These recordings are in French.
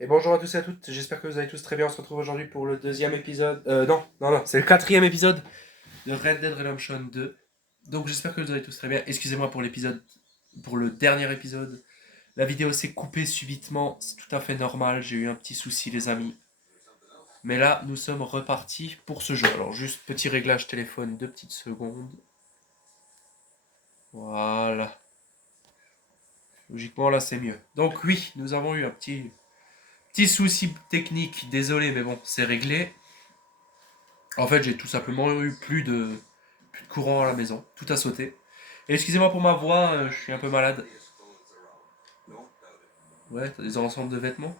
Et bonjour à tous et à toutes, j'espère que vous allez tous très bien. On se retrouve aujourd'hui pour le deuxième épisode. Non, c'est le quatrième épisode de Red Dead Redemption 2. Donc j'espère que vous allez tous très bien. Excusez-moi pour pour le dernier épisode. La vidéo s'est coupée subitement, c'est tout à fait normal. J'ai eu un petit souci, les amis. Mais là, nous sommes repartis pour ce jeu. Alors, juste petit réglage téléphone, 2 petites secondes. Voilà. Logiquement, là, c'est mieux. Donc, oui, nous avons eu un petit souci technique. Désolé, mais bon, c'est réglé. En fait, j'ai tout simplement eu plus de courant à la maison. Tout a sauté. Et excusez-moi pour ma voix, je suis un peu malade. Ouais, t'as des ensembles de vêtements.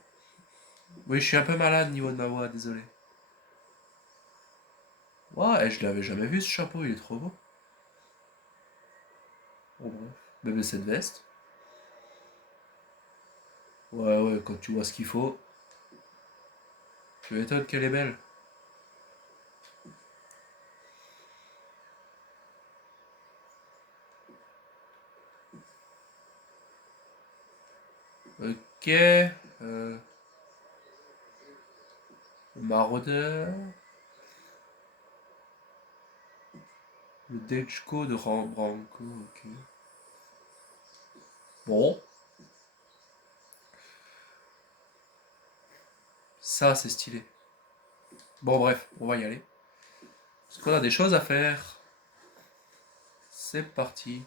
Oui, je suis un peu malade au niveau de ma voix, désolé. Ouais, je l'avais jamais vu ce chapeau, il est trop beau. Bon, bref. Bébé, cette veste. Ouais, ouais, quand tu vois ce qu'il faut. Tu m'étonnes qu'elle est belle. Ok. Le maraudeur. Le Dechko de Rambranco, ok. Bon, ça c'est stylé. Bon, bref, on va y aller. Parce qu'on a des choses à faire. C'est parti.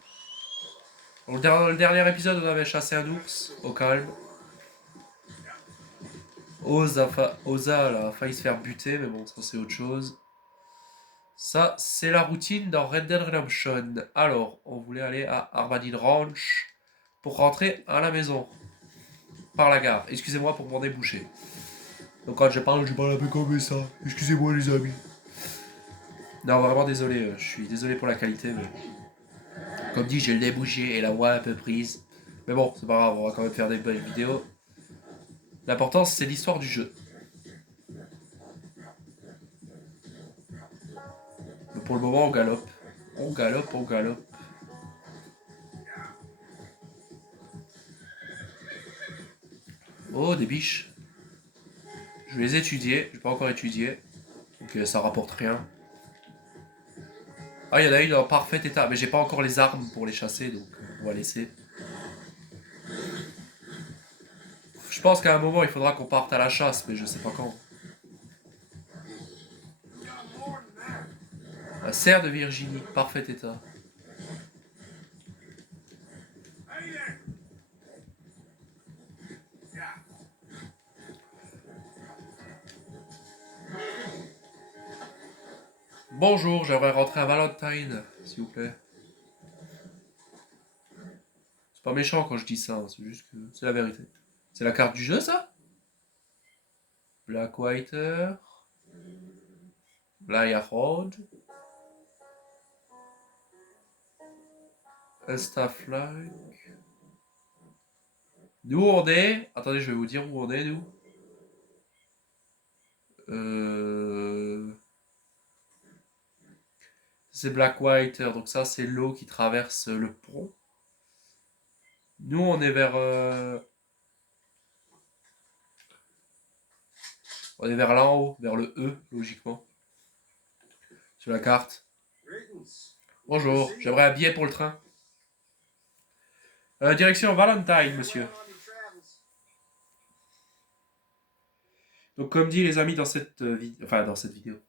Dans le dernier épisode, on avait chassé un ours au calme. Oza là, a failli se faire buter, mais bon, ça c'est autre chose. Ça, c'est la routine dans Red Dead Redemption. Alors, on voulait aller à Armadillo Ranch pour rentrer à la maison par la gare. Excusez-moi pour mon débouché. Donc quand je parle un peu comme ça. Excusez-moi les amis. Non, vraiment désolé, je suis désolé pour la qualité, mais comme dit, j'ai le débouché et la voix un peu prise. Mais bon, c'est pas grave, on va quand même faire des belles vidéos. L'important, c'est l'histoire du jeu. Mais pour le moment, on galope. On galope, on galope. Oh, des biches. Je vais les étudier. Je n'ai pas encore étudié. Donc ça rapporte rien. Ah, il y en a une en parfait état. Mais j'ai pas encore les armes pour les chasser, donc on va laisser. Je pense qu'à un moment, il faudra qu'on parte à la chasse, mais je sais pas quand. La serre de Virginie, parfait état. Bonjour, j'aimerais rentrer à Valentine, s'il vous plaît. C'est pas méchant quand je dis ça, hein, c'est juste que c'est la vérité. C'est la carte du jeu, ça? Blackwater, Blair Road, Estaflag. Nous on est. Attendez, je vais vous dire où on est, nous. Euh... C'est Blackwater, donc ça c'est l'eau qui traverse le pont. Nous on est on est vers là en haut, vers le E, logiquement. Sur la carte. Bonjour, j'aimerais un billet pour le train. Direction Valentine, monsieur. Donc comme dit les amis dans cette dans cette vidéo,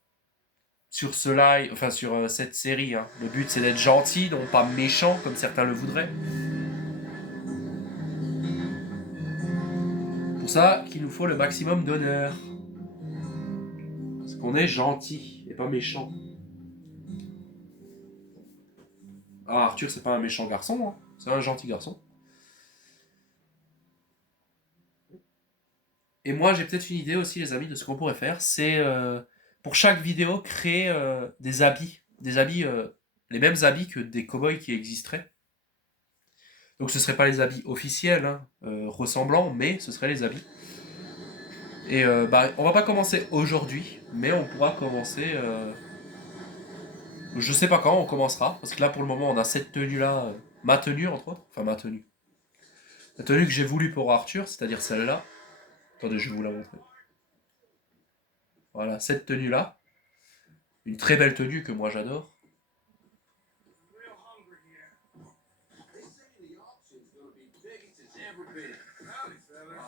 sur ce live, enfin sur cette série, hein, le but c'est d'être gentil, non pas méchant comme certains le voudraient. Pour ça qu'il nous faut le maximum d'honneur. Parce qu'on est gentil et pas méchant. Ah, Arthur c'est pas un méchant garçon, hein. C'est un gentil garçon. Et moi j'ai peut-être une idée aussi les amis de ce qu'on pourrait faire, c'est pour chaque vidéo créer des habits. Des habits, les mêmes habits que des cow-boys qui existeraient. Donc ce ne seraient pas les habits officiels, hein, ressemblants, mais ce seraient les habits. Et on va pas commencer aujourd'hui, mais on pourra commencer. Je sais pas quand on commencera, parce que là pour le moment on a cette tenue là, ma tenue entre autres, enfin ma tenue. La tenue que j'ai voulu pour Arthur, c'est-à-dire celle-là. Attendez, je vais vous la montrer. Voilà, cette tenue-là. Une très belle tenue que moi j'adore.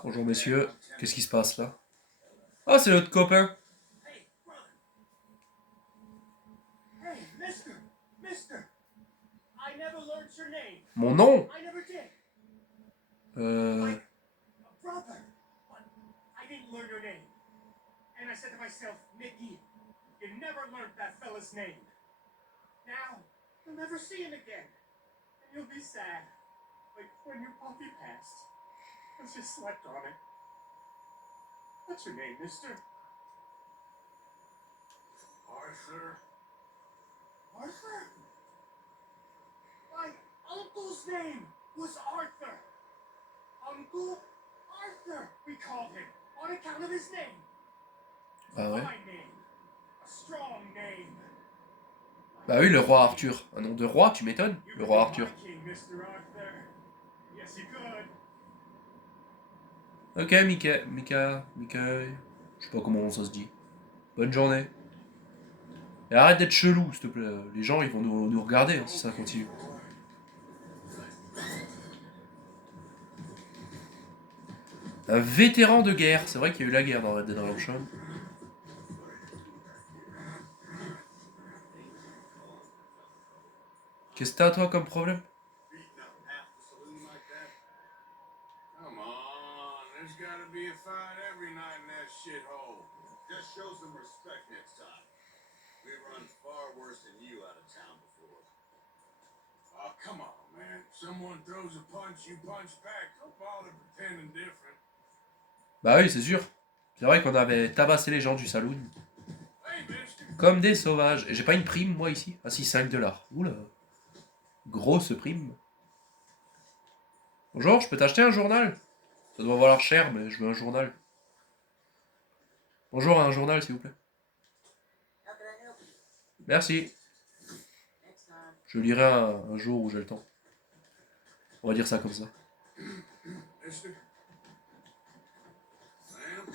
Bonjour messieurs, qu'est-ce qui se passe là? Ah, c'est notre copain. Mon nom? Euh... What's your name, mister? Arthur? Arthur? My uncle's name was Arthur. Uncle Arthur, we called him, on account of his name. Ah ouais? My name. A strong name. Bah oui, le roi Arthur. Un nom de roi, tu m'étonnes? Le roi Arthur. Yes, you could. Ok, Mickey. Je sais pas comment ça se dit. Bonne journée. Et arrête d'être chelou, s'il te plaît. Les gens, ils vont nous regarder hein, si ça continue. Un vétéran de guerre. C'est vrai qu'il y a eu la guerre dans Red Dead Redemption. Qu'est-ce que t'as, toi, comme problème? Come on, there's gotta be a fight every night in that shithole. Just show some respect next time. We run far worse than you out of town before. Oh, come on, man. Someone throws a punch, you punch back. Don't bother pretending different. Bah oui, c'est sûr. C'est vrai qu'on avait tabassé les gens du saloon. Hey, mister. Comme des sauvages. Et j'ai pas une prime, moi, ici? Ah si, 5 $. Oula. Grosse prime. Bonjour, je peux t'acheter un journal? Ça doit valoir cher, mais je veux un journal. Bonjour, un journal, s'il vous plaît. Merci. Je lirai un jour où j'ai le temps. On va dire ça comme ça. Mister? Sam?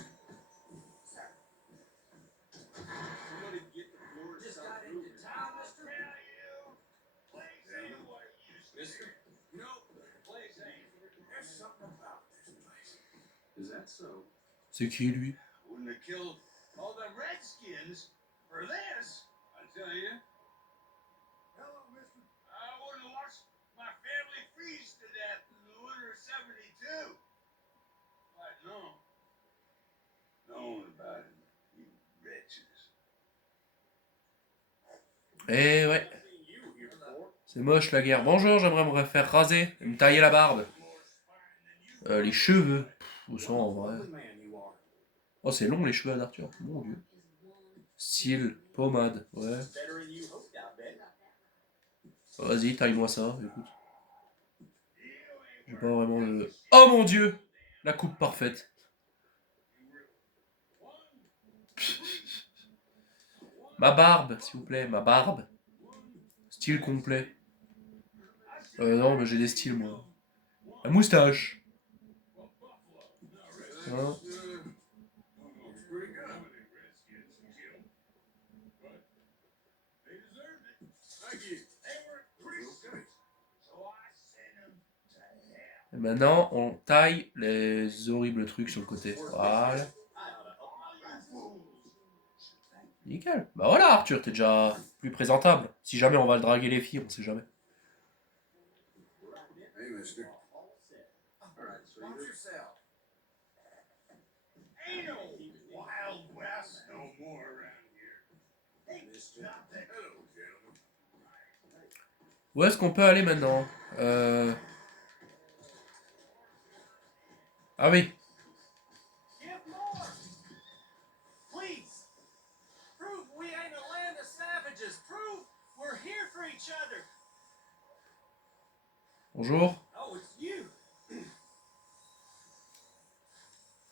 Somebody get the floor. Just got into town, mister? Yeah, you. Place ain't what it used to be. Mister? Nope. Place ain't. There's something about this place. Is that so? C'est qui, lui? Wouldn't have killed all them redskins for this, I tell you. Hello, mister. I wouldn't have watched my family freeze to death in the winter of '72. I'd known about it, you wretches. Eh ouais. C'est moche la guerre. Bonjour, j'aimerais me faire raser et me tailler la barbe. Les cheveux. Où sont en vrai? Oh, c'est long les cheveux d'Arthur. Mon dieu. Style, pommade, ouais. Vas-y, taille-moi ça, écoute. J'ai pas vraiment le... Oh mon dieu! La coupe parfaite. Ma barbe, s'il vous plaît, ma barbe. Style complet. Non, mais j'ai des styles, moi. La moustache. Hein? Et maintenant, on taille les horribles trucs sur le côté. Voilà. Nickel. Bah voilà, Arthur, t'es déjà plus présentable. Si jamais on va le draguer les filles, on sait jamais. Hey, mister. All right, so watch yourself. Ain't no Wild West no more around here. Hey, mister. Hello, gentlemen. Où est-ce qu'on peut aller maintenant? Ah oui. Give more. Please. Prove we ain't a land of savages. Prove we're here for each other. Bonjour. Oh, it's you.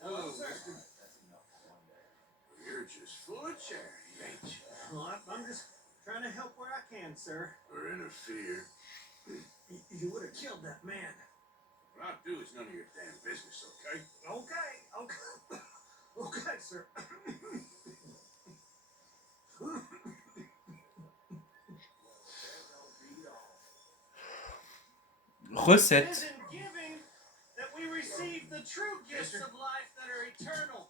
Hello, mister. You're just full of charity, ain't you? Well, I'm just trying to help where I can, sir. Or interfere. You would have killed that man. What I'll do is none of your damn business, okay? Okay. officer. Recette. It is in giving that we receive the true gifts of life that are eternal.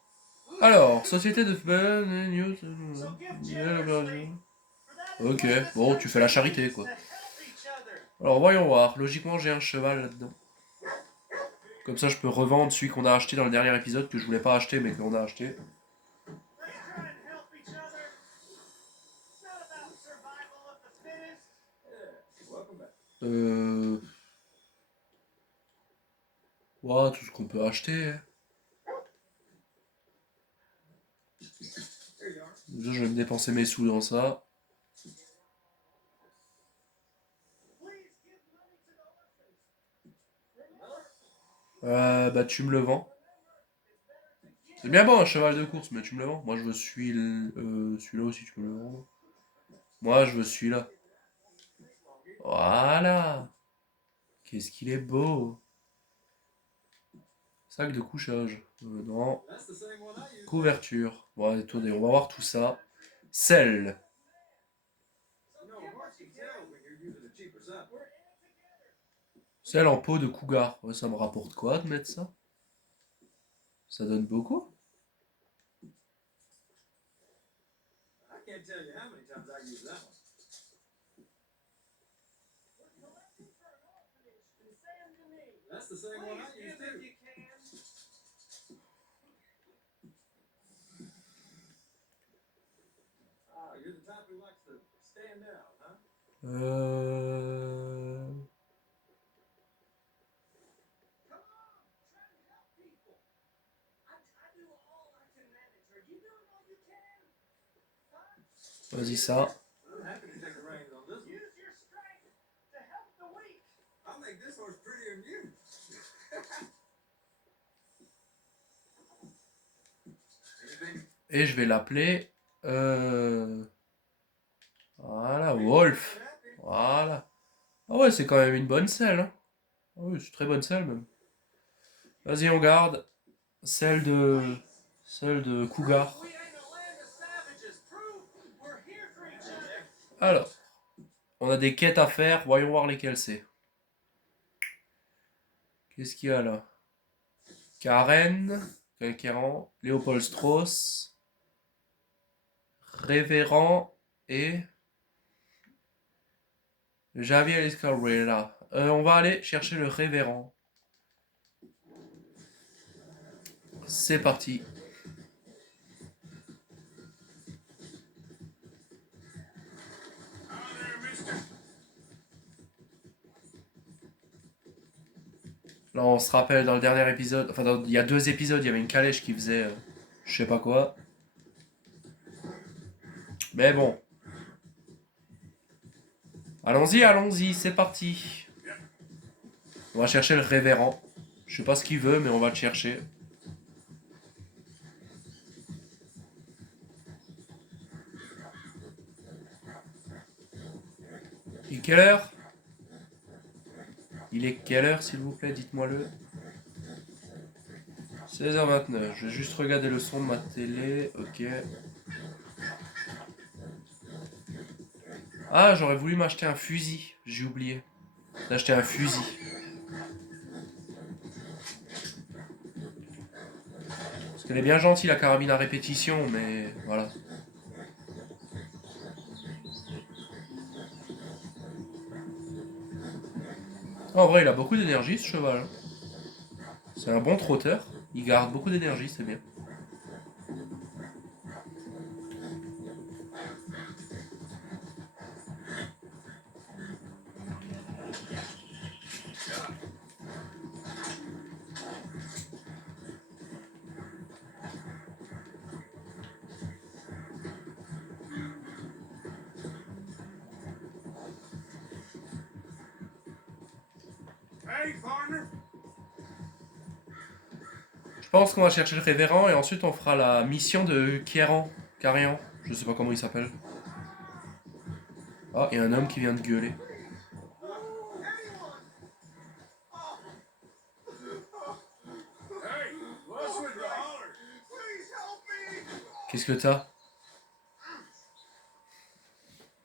Alors, société de news. So give generously. For that is Ok, what this bon, tu fais la country charité, needs quoi. to help each other. Alors, voyons voir. Logiquement, j'ai un cheval là-dedans. Comme ça, je peux revendre celui qu'on a acheté dans le dernier épisode, que je voulais pas acheter, mais qu'on a acheté. Let's try and help each other. It's not about survival of the fittest. Welcome back. Ouais, tout ce qu'on peut acheter. Déjà, je vais me dépenser mes sous dans ça. Bah, tu me le vends. C'est bien bon un cheval de course, mais tu me le vends. Moi, je veux celui-là aussi, tu me le vends. Moi, je veux celui-là. Voilà. Qu'est-ce qu'il est beau. Sac de couchage. Non. Couverture. Bon, attendez, on va voir tout ça. Sel. Sel en peau de cougar. Ouais, ça me rapporte quoi de mettre ça? Ça donne beaucoup? That's the same one I used too. Ah, you're the type who likes to stand out, huh? Come on, try and help people. I do all I can manage. Are you doing all you can? Vas-y, ça. I'm happy to take the reins on this. Use your strength to help the weak. I'll make this horse prettier than you. Et je vais l'appeler... Voilà, Wolf. Voilà. Ah ouais, c'est quand même une bonne selle. Hein. Ah oui, c'est une très bonne selle même. Vas-y, on garde. Celle de Cougar. Alors, on a des quêtes à faire. Voyons voir lesquelles c'est. Qu'est-ce qu'il y a là? Karen, conquérant, Léopold Strauss, Révérend et Javier Escarrera. On va aller chercher le Révérend. C'est parti. Là, on se rappelle dans le dernier épisode, enfin, il y a 2 épisodes, il y avait une calèche qui faisait je sais pas quoi. Mais bon. Allons-y, allons-y, c'est parti. On va chercher le révérend. Je sais pas ce qu'il veut, mais on va le chercher. Et quelle heure? Il est quelle heure, s'il vous plaît? Dites-moi-le. 16h29. Je vais juste regarder le son de ma télé. Ok. Ah, j'aurais voulu m'acheter un fusil. J'ai oublié d'acheter un fusil. Parce qu'elle est bien gentille, la carabine à répétition, mais voilà. En vrai, il a beaucoup d'énergie, ce cheval. C'est un bon trotteur. Il garde beaucoup d'énergie, c'est bien. Je pense qu'on va chercher le révérend et ensuite on fera la mission de Carian. Je sais pas comment il s'appelle. Ah, il y a un homme qui vient de gueuler. Qu'est-ce que t'as?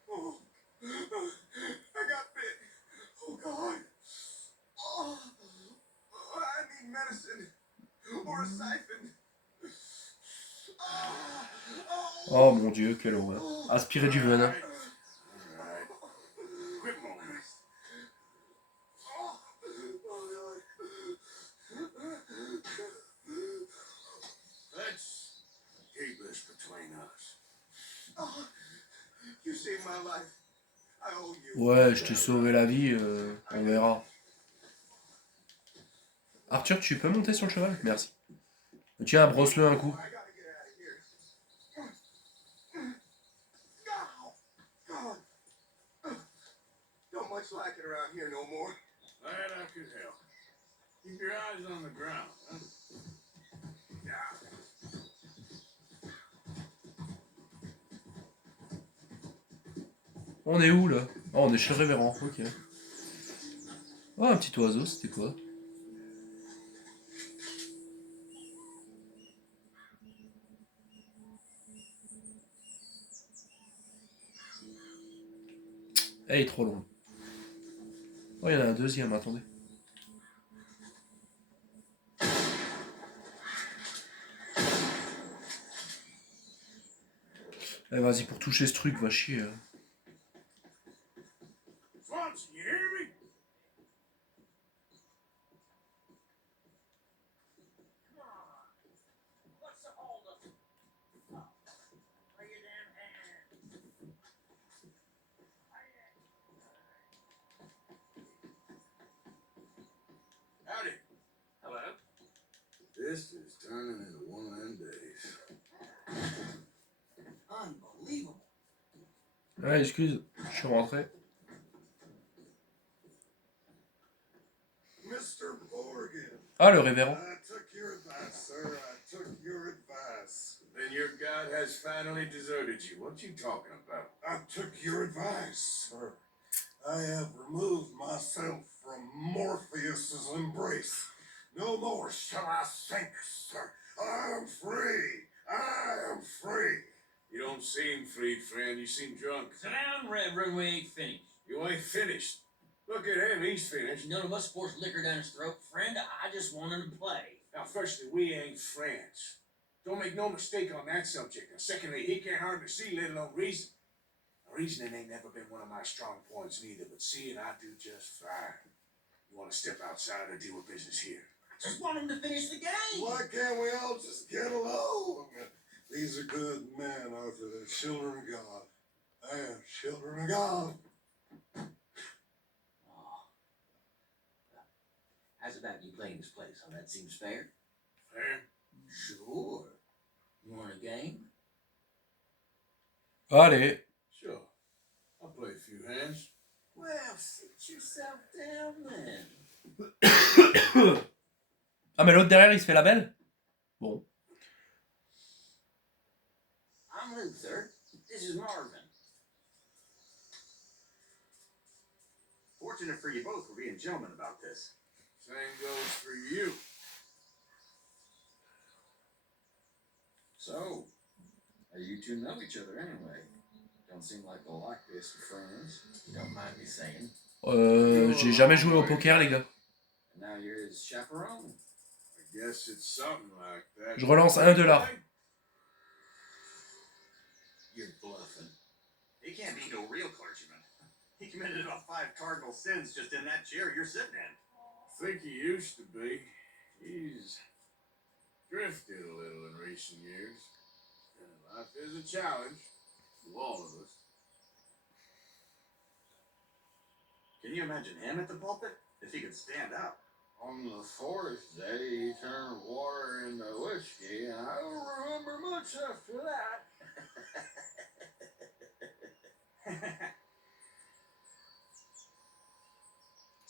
Oh, I got bit. Oh God. Oh, I need medicine or a siphon. Oh mon dieu, quelle horreur. Aspirer du venin. Alright. Quit moaning. Let's keep this between us. Oh, you saved my life. I owe you. Ouais, je t'ai sauvé la vie, on verra. Arthur, tu peux monter sur le cheval? Merci. Tiens, brosse-le un coup. I gotta get out of here. God. Don't much like it around here no more. Glad I could help. Keep your eyes on the ground, huh? Yeah. On est où là? Oh, on est chez le révérend, ok. Oh, un petit oiseau, c'était quoi? Elle est trop longue. Oh, il y en a un deuxième, attendez. Eh, vas-y, pour toucher ce truc, va chier. Swanson, you hear me? Come on. What's the holdup? Lay your damn hand. Howdy. Hello. This is turning into one of them days. Unbelievable. Ouais, excuse, je suis rentré. Mr. Morgan. Ah, le révérend. I took your advice, sir. I took your advice. Then your God has finally deserted you. What you talking about? I took your advice, sir. I have removed myself from Morpheus's embrace. No more shall I sink, sir. I am free. I am free. You don't seem freed, friend. You seem drunk. Sit down, Reverend. We ain't finished. You ain't finished. Look at him. He's finished. None of us forced liquor down his throat. Friend, I just wanted to play. Now, firstly, we ain't friends. Don't make no mistake on that subject. And secondly, he can't hardly see, let alone reason. Now, reasoning ain't never been one of my strong points neither, but seeing I do just fine. You want to step outside or deal with business here? I just want him to finish the game. Why can't we all just get along? These are good men, Arthur. They're children of God. They are children of God. Oh. How's about you playing this place, huh? That seems fair? Fair? Sure. You want a game? Allez. Sure. I'll play a few hands. Well, sit yourself down then. Ah, mais l'autre derrière, il se fait la belle? Bon. I'm Luther. This is Marvin. Fortunate for you both for being gentlemen about this. Same goes for you. So, you two know each other anyway. Don't seem like a lot this of friends. You don't mind me saying. J'ai jamais joué au poker, les gars. And now you're his chaperone. I guess it's something like that. Je relance $1. You're bluffing. He can't be no real clergyman. He committed about 5 cardinal sins just in that chair you're sitting in. Think he used to be. He's drifted a little in recent years. Life is a challenge to all of us. Can you imagine him at the pulpit? If he could stand up. On the fourth day, he turned water into whiskey, and I don't remember much after that.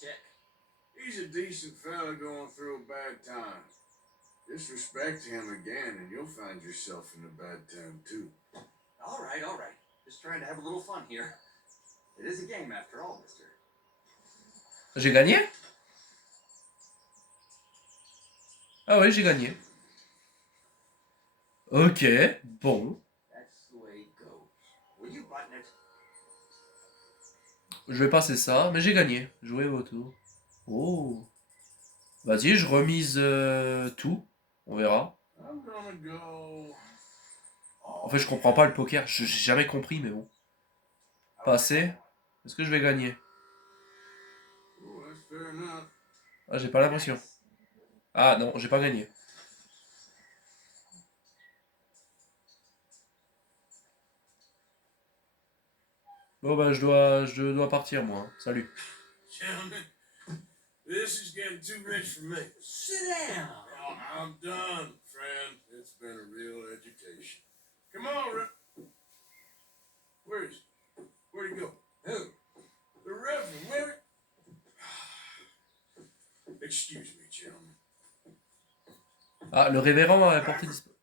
Check. He's a decent fella going through a bad time. Disrespect him again, and you'll find yourself in a bad time too. All right. Just trying to have a little fun here. It is a game after all, mister. J'ai gagné? Ah oui, j'ai gagné. Ok, bon. That's the way it goes. Will you button it? Je vais passer ça, mais j'ai gagné. Jouez vos tours. Oh. Vas-y, je remise tout. On verra. I'm gonna go. En fait, je comprends pas le poker. J'ai jamais compris, mais bon. Passer. Est-ce que je vais gagner? Oh, that's fair enough. Ah, j'ai pas l'impression. Ah non, j'ai pas gagné. Bon bah je dois partir moi. Salut. Gentlemen, this is getting too rich for me. Sit down. Oh, I'm done, friend. It's been a real education. Come on, Where is he? Where'd he go? Who? The Reverend. Where? Excuse me, gentlemen. Ah, le révérend a porté disparu.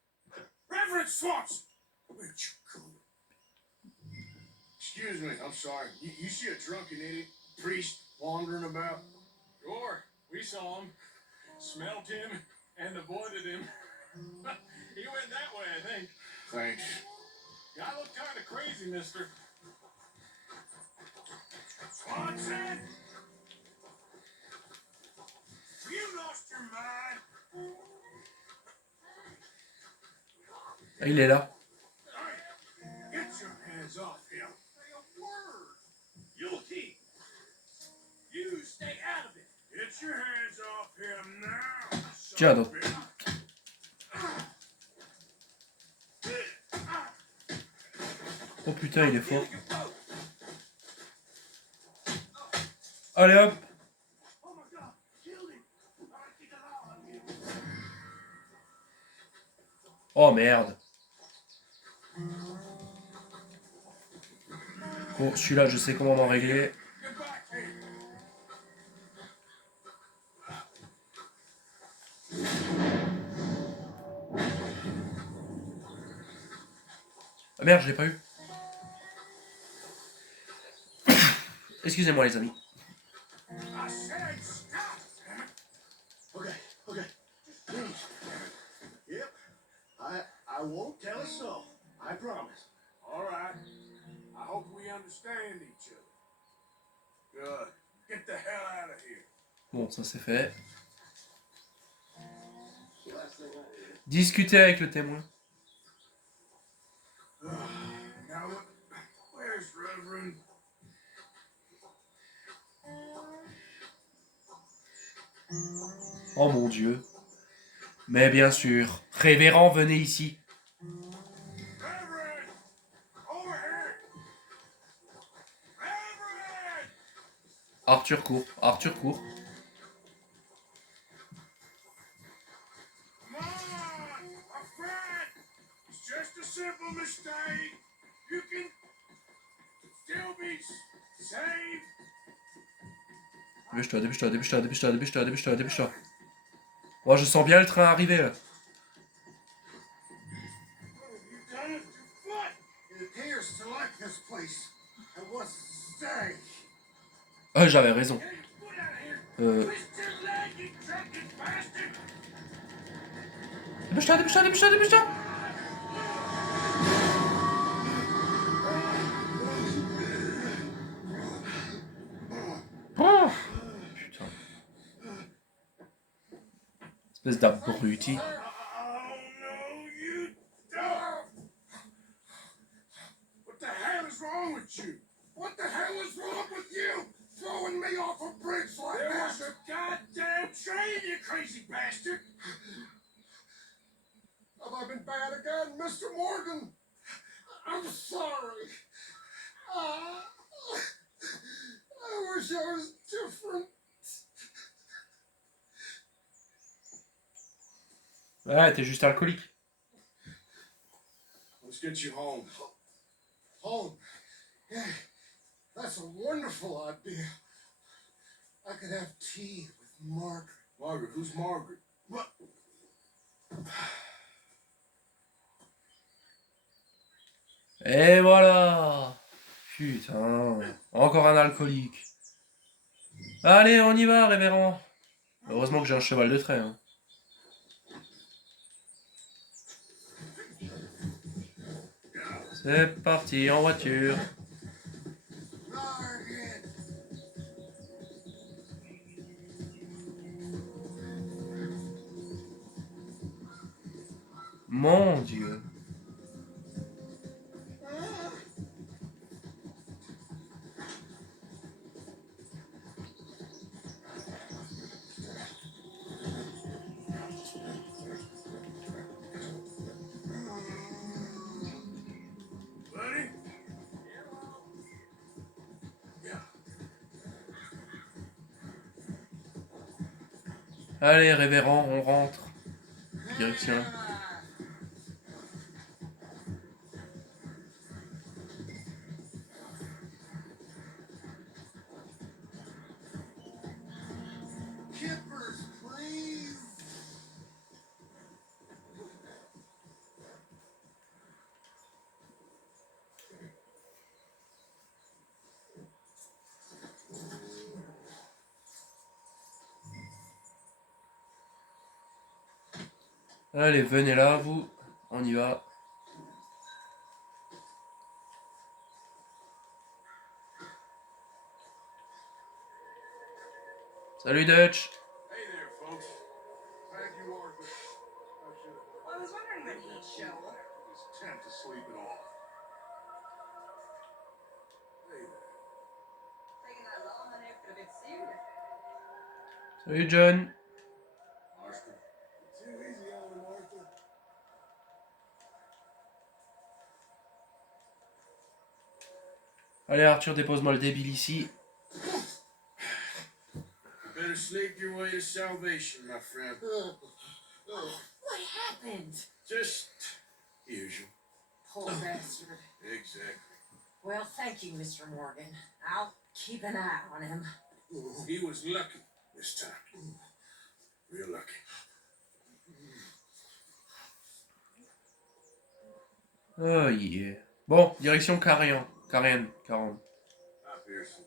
Reverend Swanson! Where'd you go? Excuse me, I'm sorry. You see a drunken idiot priest wandering about? Sure, we saw him, smelt him, and avoided him. He went that way, I think. Thanks. Guy looked kind of crazy, mister. Swanson! You lost your mind? Ah, il est là. Get your hands off him. Say a word. You'll keep. You stay out of it. Get your hands off him now. Tiens donc. Oh putain, il est fort. Allez hop. Oh my God, killed him. I think I'll him. Oh merde. Bon, celui-là, je sais comment m'en régler. Get back here. Ah merde, je l'ai pas eu. Excusez-moi les amis. I said stop. Okay, okay. Please. Yep. I won't tell a soul. I promise. All right. I hope we understand each other. Good. Get the hell out of here. Bon, ça c'est fait. Last thing I did. Discuter avec le témoin. Now, where's Reverend? Oh mon Dieu. Mais bien sûr. Révérend, venez ici. Reverend! Over here! Reverend! Arthur court. Arthur court. Come on! My friend! It's just a simple mistake. You can still be saved. Dépêche-toi, dépêche-toi, dépêche-toi, dépêche-toi, dépêche-toi, dépêche-toi, dépêche-toi. Moi, je sens bien le train arriver là. What have you done with your foot? It appears to like this place and wants to stay. J'avais raison. Get your foot out of here. Twist your leg, you drunken bastard! Dépêche-toi, dépêche-toi, dépêche-toi, dépêche-toi. Oh, putain. Espèce d'abruti. Oh no, you don't! What the hell is wrong with you? What the hell is wrong with you? Throwing me off a bridge like that? There was a goddamn train, you crazy bastard! Have I been bad again, Mr. Morgan? I'm sorry. I wish I was different. Ouais, t'es juste alcoolique. Let's get you home. Home. Yeah, that's a wonderful idea. I could have tea with Margaret. Margaret, who's Margaret? What? Et voilà. Putain. Encore un alcoolique. Allez, on y va, révérend. Heureusement que j'ai un cheval de trait. Hein. C'est parti en voiture. Morgan! Mon Dieu. Buddy? Yeah. Allez, révérend, on rentre. Direction. Kippers, please! Allez, venez là, vous. On y va. Salut Dutch. Hey there, folks. Thank you, Arthur. I should have Well, I was wondering when he'd show. this tent to sleep it off. Hey there. Taking that long and after a bit serious. Salut John. Arthur. Too easy on him, Arthur. Allez Arthur, dépose-moi le débile ici. You better sleep your way to salvation, my friend. What happened? Just usual. Poor bastard. Exactly. Well, thank you, Mr. Morgan. I'll keep an eye on him. He was lucky this time. Real lucky. Oh yeah. Bon, direction Carrion. Carrion. Hi, Pearson.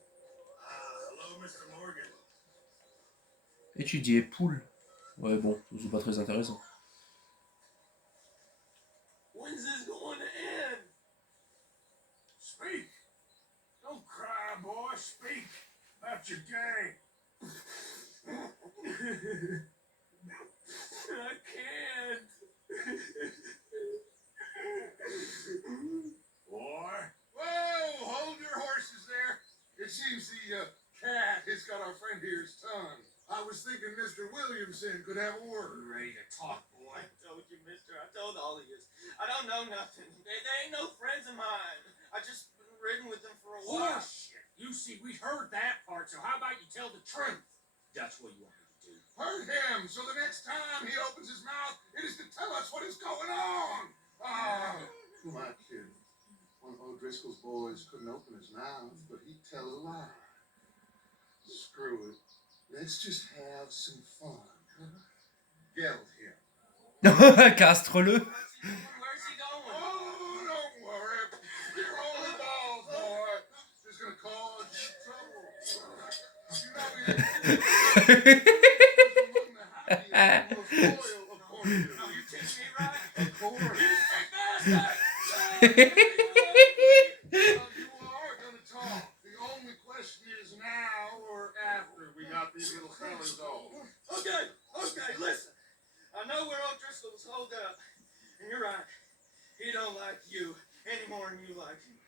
Hello, Mr. Morgan. Étudier poule. Ouais bon, c'est pas très intéressant. When's this going to end? Speak. Don't cry, boy. Speak about your gang. I can't. Boy. Whoa, hold your horses there. It seems the cat has got our friend here's tongue. I was thinking Mr. Williamson could have a word. Ready to talk, boy. I told you, mister. I told all of you. I don't know nothing. They ain't no friends of mine. I just been ridden with them for a while. Bullshit. You see, we heard that part, so how about you tell the truth? That's what you want me to do. Hurt him, so the next time he opens his mouth, it is to tell us what is going on. Who am I kidding? One of O'Driscoll's boys couldn't open his mouth, but he'd tell a lie. Screw it. Let's just have some fun. Geld him. Castre-le. Where's he going? Oh, don't worry. You're only balls, boy. Just gonna cause you trouble. You know you're the most loyal, according to Oh, you teach me right? Of course. You big bastard! You are gonna talk. The only question is now or after we got these little fellas off. Okay, listen. I know where O'Driscoll's holed up. And you're right. He don't like you any more than you like him.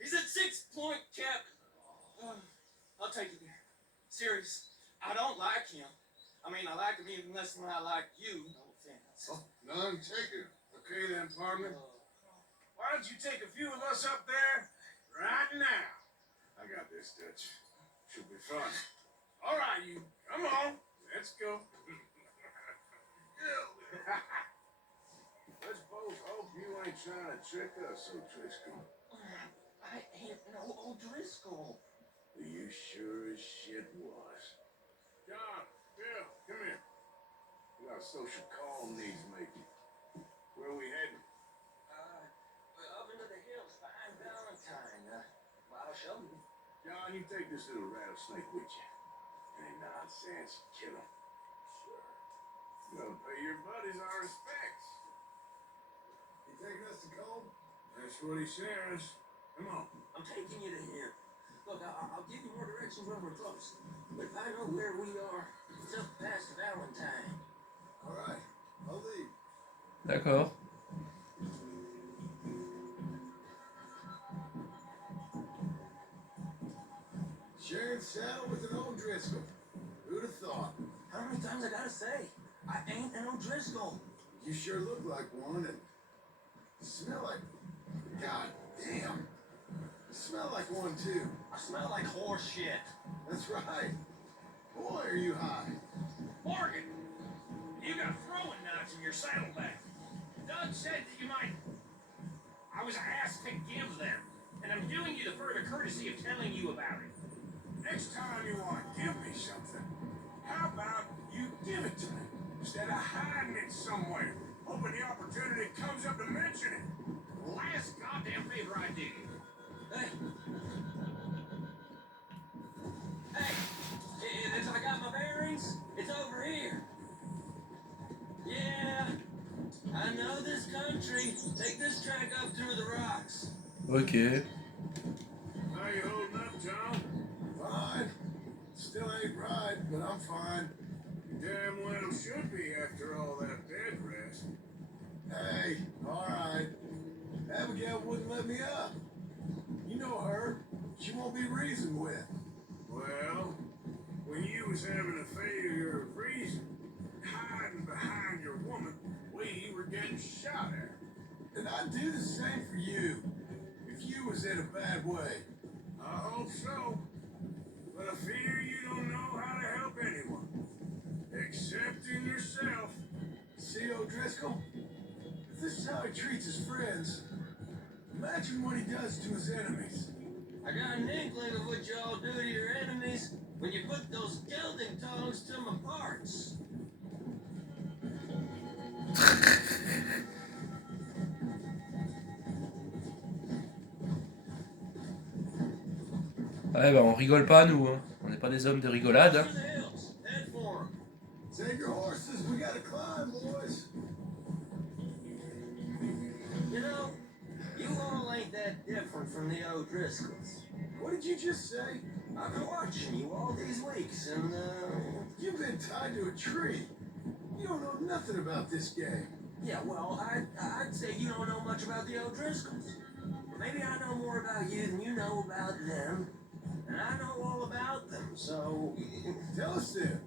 He's at 6 Point, Cap. I'll take it there. Serious. I don't like him. I mean, I like him even less than I like you. No offense. None taken. Okay then, partner. Why don't you take a few of us up there right now? I got this, Dutch. Should be fun. All right, you. Come on. Let's go. Let's both hope you ain't trying to trick us, O'Driscoll. I ain't no O'Driscoll. You sure as shit was. John, Bill, come here. We got a social call needs making. Where are we heading? Up into the hills, find Valentine. I'll show you. John, you take this little rattlesnake with you. Any nonsense, kill him. Sure. You gotta pay your buddies our respects. You taking us to Cole? That's what he says. Come on. I'm taking you to him. Look, I'll give you more directions when we're close. But if I know where we are, it's up past Valentine. All right, I'll leave. D'accord. Sharing saddle with an O'Driscoll. Who'd have thought? How many times I gotta say? I ain't an O'Driscoll. You sure look like one and smell like. God damn. You smell like one too. I smell like horse shit. That's right. Boy, are you high. Morgan, you got throwing knives in your saddlebag. Doug said that you might. I was asked to give them, and I'm doing you the further courtesy of telling you about it. Next time you want to give me something, how about you give it to me instead of hiding it somewhere, hoping the opportunity comes up to mention it. Last goddamn favor I do. Hey. Hey, if I got my bearings, it's over here. Yeah, I know this country. Take this track up through the rocks. Ok. How you holding up, John? Fine. Still ain't right, but I'm fine. You damn well should be after all that bed rest. Hey, all right. Abigail wouldn't let me up. You know her. She won't be reasoned with. Well, when you was having a failure of reason, hiding behind your woman, we were getting shot at. And I'd do the same for you, if you was in a bad way. I hope so. But I fear you don't know how to help anyone. Except in yourself. See, O'Driscoll? If this is how he treats his friends, imagine what he does to his enemies. I got an inkling of what y'all do to your enemies when you put those gelding tongues to my parts. Ouais, bah on rigole pas, nous. Hein. On n'est pas des hommes de rigolade. Hein. To the hills. Head for 'em. Save your horses, we gotta climb, boys. You know, you all ain't that different from the O'Driscolls. What did you just say? I've been watching you all these weeks, and You've been tied to a tree. You don't know nothing about this game. yeah, well, I'd say you don't know much about the O'Driscolls. But maybe I know more about you than you know about them, and I know all about them. So Tell us then,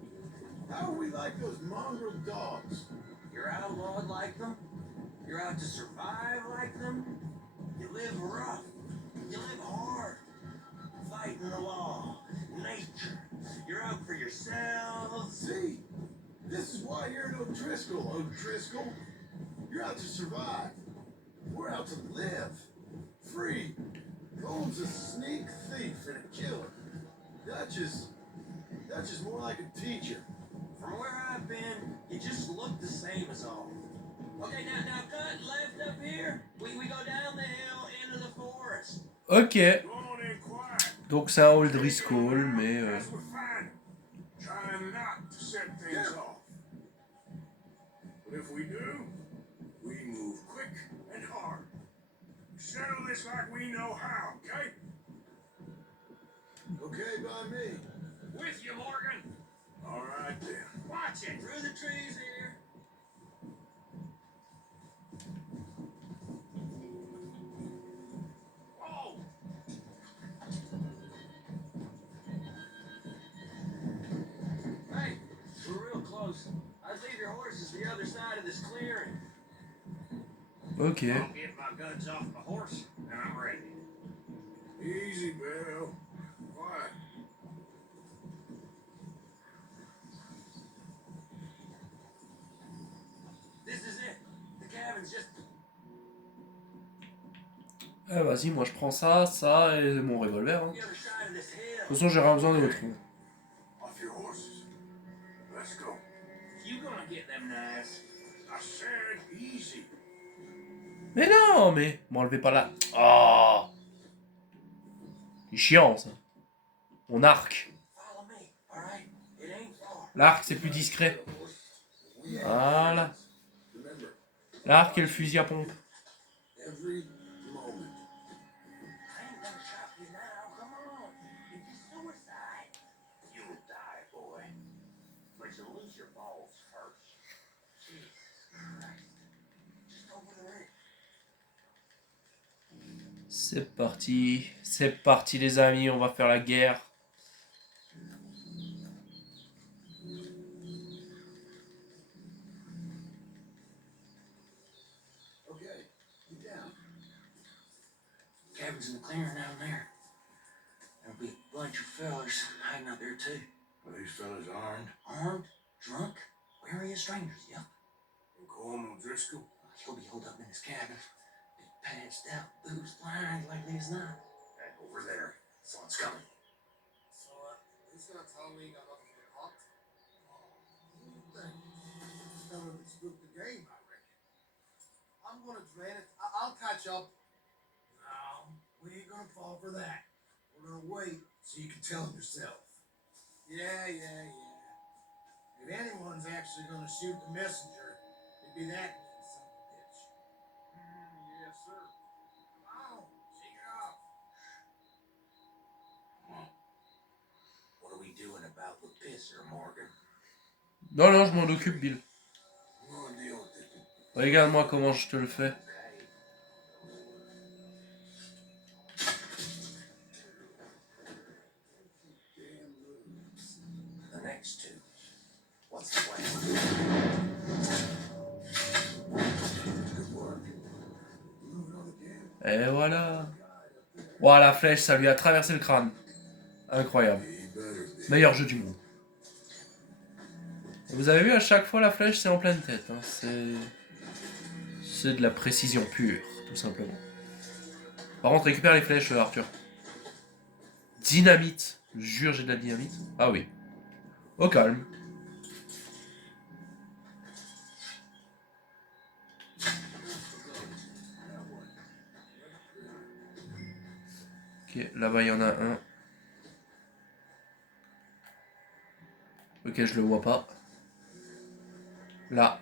how are we like those mongrel dogs? you're outlawed like them. You're out to survive like them. You live rough. You live hard. Fighting the law, nature. You're out for yourselves. See, this is why you're an O'Driscoll, O'Driscoll. You're out to survive. We're out to live. Free. Cole's a sneak thief and a killer. Dutch is more like a teacher. From where I've been, you just look the same as all. Okay, now cut left up here. We go down the hill into the forest. Ok. Go on in quiet. Donc c'est un O'Driscoll, mais... As we're finding. Trying not to set things off. But if we do, we move quick and hard. Settle this like we know how, okay? Okay by me. With you, Morgan. All right then. Watch it. Through the trees here. Whoa. Hey, we're real close. I'd leave your horses the other side of this clearing. Ok. I'll get my guns off my horse, and I'm ready. Easy, Bill. Quiet. This is it. The cabin's just. Ah, vas-y, moi je prends ça, ça et mon revolver. Hein. The other side of this De hill. toute façon, j'ai rien besoin d'autre. Off your horses. Let's go. You gonna get them knives? I said easy. Mais non, mais... M'enlevez pas là. Oh, c'est chiant, ça. Mon arc. Follow me, alright? It ain't far. L'arc, c'est plus discret. Voilà. Remember, L'arc et le fusil à pompe. every moment C'est parti. C'est parti les amis, on va faire la guerre. Okay, get down. Cabin's in the clearing down there. There'll be a bunch of fellas hiding out there too. Are these fellas armed? Armed, drunk, wary of strangers, yep. And Coleman Driscoll? He'll be holed up in his cabin. Big patched out, booze blind, likely as not. Hey, over there. Someone's coming. So, he's gonna tell me he got nothing to hot? That would spook the game, I reckon. I'm gonna drain it. I'll catch up. No, we ain't gonna fall for that. We're gonna wait so you can tell him yourself. Yeah. If anyone's actually gonna shoot the messenger, it'd be that mean son of a bitch. Yes, sir. Come on, shake it off. What are we doing about the pisser, Morgan? Non, non, je m'en occupe, Bill. I'm gonna deal with this. Regarde-moi comment je te le fais. The next two. What's the plan? Et voilà. Ouah, la flèche, ça lui a traversé le crâne. Incroyable. Meilleur jeu du monde. Vous avez vu, à chaque fois, la flèche, c'est en pleine tête. Hein. C'est de la précision pure, tout simplement. Par contre, récupère les flèches, Arthur. Dynamite. Je jure, j'ai de la dynamite. Ah oui. Au calme. Ok, là-bas, il y en a un. Ok, je le vois pas. Là.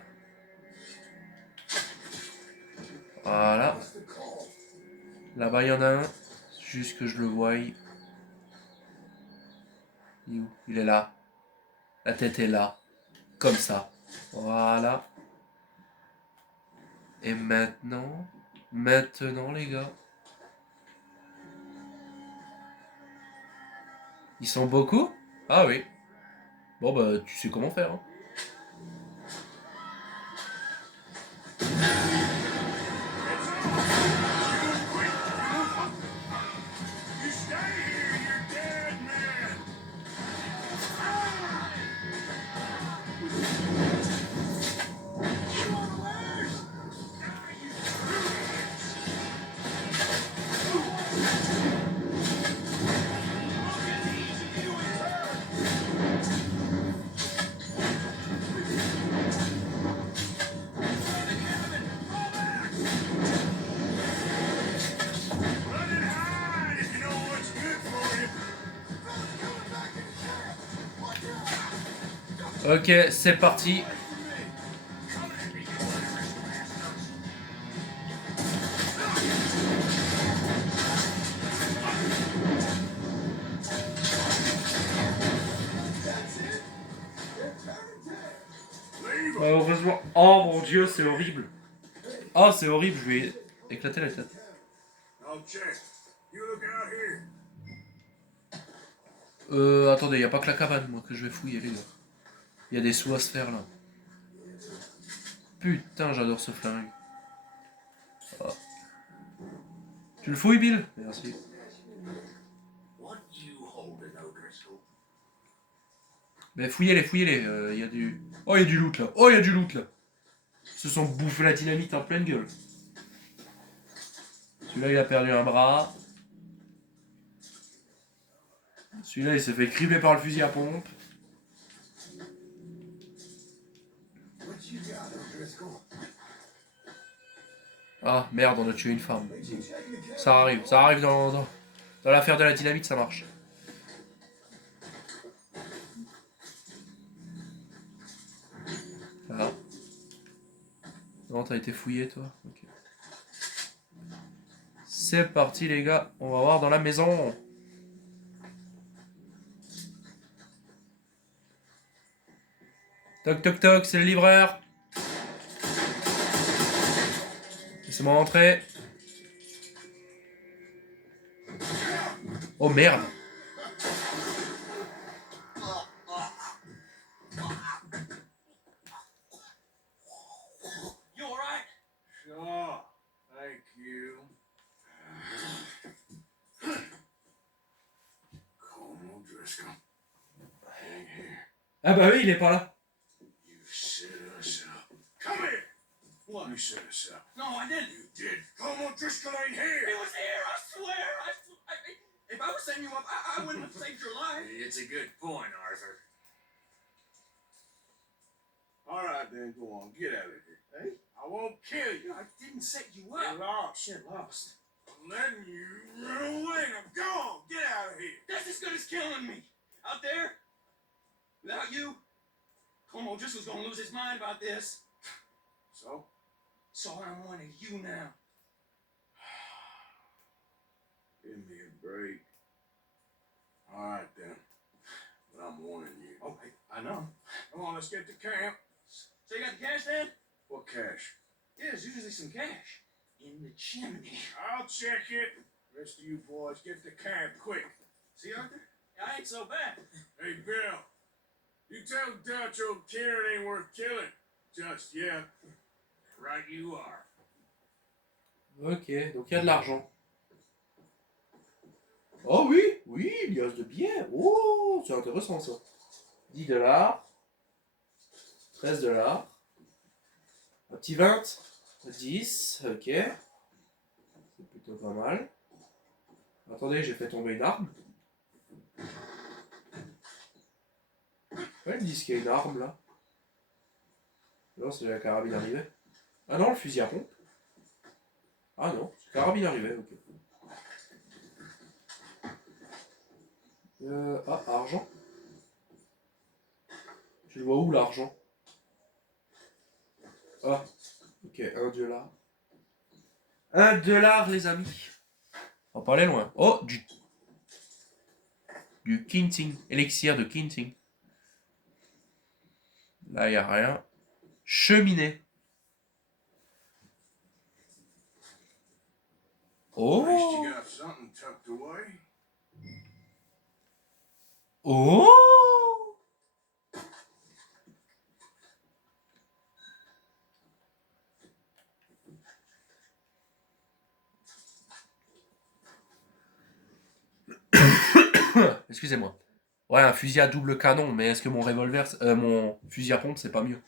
Voilà. Là-bas, il y en a un. Juste que je le voie. Il est où? Il est là. La tête est là. Comme ça. Voilà. Et maintenant... Maintenant, les gars. Ils sont beaucoup? Ah oui. Bon, bah, tu sais comment faire, hein. You stay here, you're dead, man! Run and hide if you know what's good for you. Ok, c'est parti. Heureusement. Oh mon dieu, c'est horrible. Oh, c'est horrible, je vais éclater la tête. I'll check. You look out here. Attendez, y a pas que la cabane, moi, que je vais fouiller, les gars. Y a des sous à se faire, là. Putain, j'adore ce flingue. Oh. Tu le fouilles, Bill? Merci. What you holding, O'Driscoll? Mais fouillez-les, y a du... Oh, y a du loot, là. Oh, y a du loot, là. Ils se sont bouffés la dynamite en pleine gueule. Celui-là, il a perdu un bras. Celui-là, il s'est fait cribler par le fusil à pompe. What you got, O'Driscoll? Ah, merde, on a tué une femme. Ça arrive dans l'affaire de la dynamite, ça marche. Là. Non, t'as été fouillé, toi? Ok. C'est parti, les gars. On va voir dans la maison. Toc toc toc, c'est le livreur. Laissez-moi entrer. Oh merde. You alright? Sure. Thank you. Colonel Driscoll. Ain't here. Ah bah oui, il est pas là. You set us up. Come here! What? You set us up. No, I didn't. You did. Colonel Driscoll ain't He here! was here, I swear. If I was setting you up, I wouldn't have saved your life. It's a good point, Arthur. Alright then, go on. Get out of here. Hey? I won't kill you. I didn't set you You're up. lost. Shit, lost. I'm letting you run away. Now go on. Get out of here. That's as good as killing me. Out there, without you, Como Driscoll's gonna lose his mind about this. So? So I'm one of you now. Give me a break. Alright then. But I'm warning you. Oh, I know. Come on, let's get to camp. So you got the cash, then? What cash? Yeah, there's usually some cash in the chimney. I'll check it. Rest of you boys, get to camp quick. See, Arthur? I ain't so bad. Hey, Bill. You tell Dutch old Kieran ain't worth killing. Just yet. Right you are. Ok, donc il y a de l'argent. Oh oui, oui, il y a de billets. Oh, c'est intéressant ça. 10 $, 13 $, un petit 20, 10, ok. C'est plutôt pas mal. Attendez, j'ai fait tomber une arme. Ouais, ils me disent qu'il y a une arme là. Non, c'est la carabine arrivée. Ah non, le fusil à pompe. Ah non, c'est la carabine arrivée, ok. Ah, argent. Tu le vois où l'argent? Ah, ok, 1 $. 1 $, les amis. On va pas aller loin. Oh, du Kinting. Élixir de Kinting. Là, il n'y a rien. Cheminée. At least you Oh! got something tucked away. Oh! Excusez-moi. Ouais, un fusil à double canon, mais est-ce que mon revolver, mon fusil à pompe, c'est pas mieux?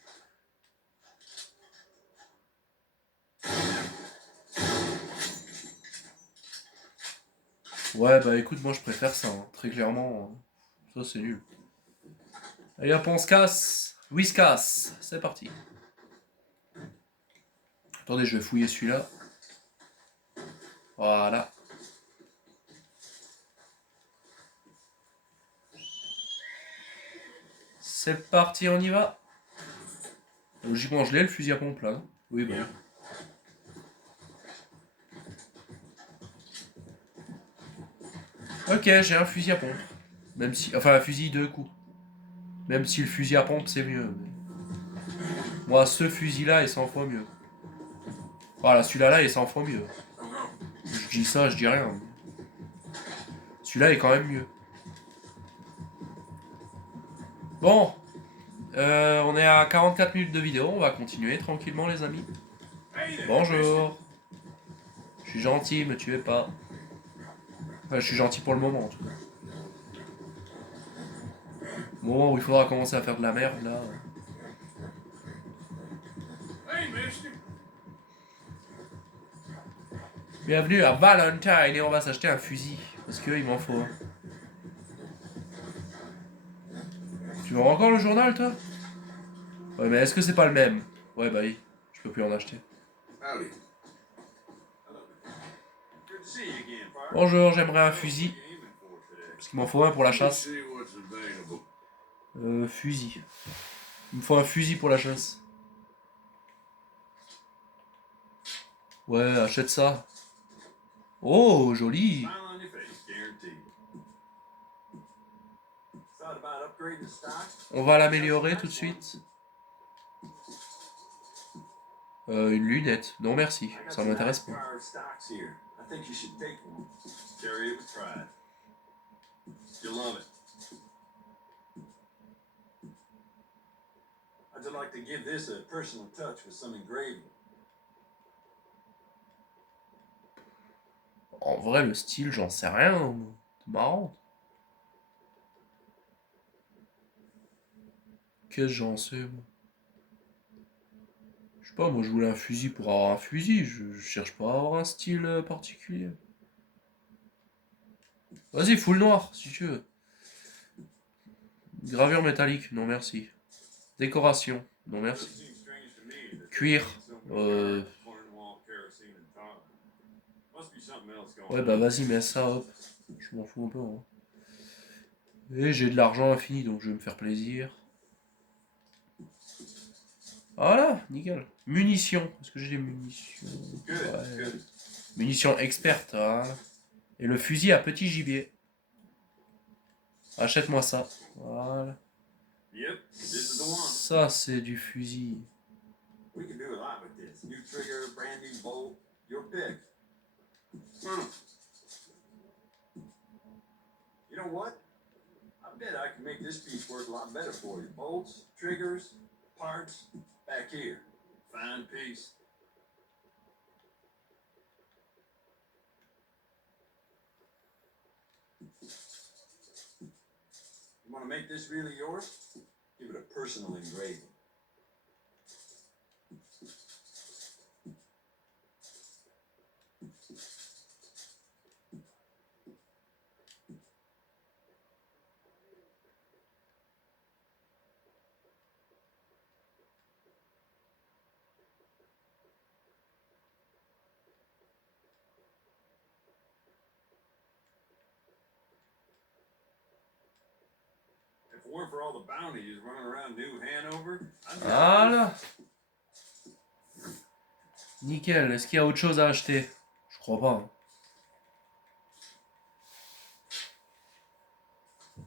Ouais, bah écoute, moi je préfère ça, hein. Très clairement. Ça c'est nul. Allez hop, on se casse. Oui, se casse. C'est parti. Attendez, je vais fouiller celui-là. Voilà. C'est parti, on y va. Logiquement, je l'ai le fusil à pompe là. Non? Oui, bah. Ok, j'ai un fusil à pompe. Même si. Enfin, un fusil de coups. Même si le fusil à pompe c'est mieux. Mais... moi, ce fusil là est 100 fois mieux. Voilà, celui-là là est 100 fois mieux. Je dis ça, je dis rien. Celui-là est quand même mieux. Bon. On est à 44 minutes de vidéo. On va continuer tranquillement, les amis. Bonjour. Je suis gentil, me tuez pas. Enfin, je suis gentil pour le moment, en tout cas. Au moment où il faudra commencer à faire de la merde, là. Hey, mister. Bienvenue à Valentine et on va s'acheter un fusil. Parce qu'il m'en faut un. Tu veux encore le journal, toi? Ouais, mais est-ce que c'est pas le même? Ouais, bah oui. Je peux plus en acheter. Howdy. Good to see you again, partner. Bonjour, j'aimerais un fusil. What you aiming for today? Parce qu'il m'en faut un pour la Let's chasse. see what's available. Fusil. Il me faut un fusil pour la chasse. Ouais, achète ça. Oh, joli. Smile on your face, guaranteed. Thought about upgrading the stock? On va l'améliorer tout de suite. Une lunette. Non, merci. I got Ça some m'intéresse nice pas. powered stocks here. I think you should take one. Carry it with pride. You'll love it. I'd just like to give this a personal touch with some engraving. En vrai, le style, j'en sais rien. C'est marrant. Qu'est-ce que j'en sais, moi? Je sais pas, moi je voulais un fusil pour avoir un fusil. Je cherche pas à avoir un style particulier. Vas-y, full noir, si tu veux. Gravure métallique, non merci. Décoration, non merci. Seems strange to me that Cuir, Cornwall kerosene and tar. Must be something else going ouais on. bah vas-y, mets ça, hop. Je m'en fous un peu, hein. Et j'ai de l'argent infini, donc je vais me faire plaisir. Voilà, nickel. Munitions, est-ce que j'ai des munitions? Good, Ouais. good. Munitions expertes, voilà. Et le fusil à petit gibier. Achète-moi ça. Voilà. Yep, this is the one. Ça, c'est du fusil. We can do a lot with this. New trigger, brand new bolt, your pick. Hmm. You know what? I bet I can make this piece work a lot better for you. Bolts, triggers, parts, back here. Fine piece. You want to make this really yours? Give it a personal engraving. If it weren't for all the bounties running around New Hanover, I'd be Voilà. Nickel. Est-ce qu'il y a autre chose à acheter? Je crois pas, hein.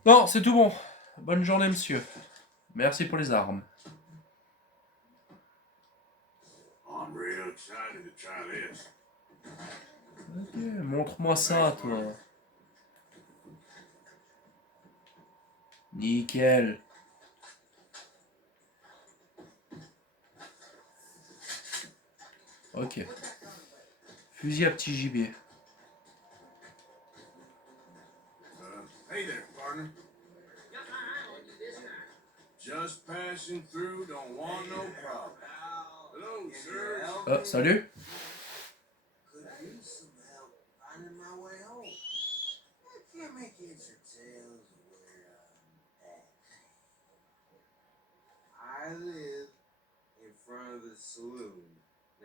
Non, c'est tout bon. Bonne journée, monsieur. Merci pour les armes. I'm real excited to try this. Ok, montre-moi ça, toi. Nickel. Ok. Fusil à petit gibier. Hey there, partner. Got my eye on you this time. Just passing through, don't want no problem. Hello, sir. Salut. Could use some help finding my way home. I can't make heads or tails of where I'm at. I live in front of the saloon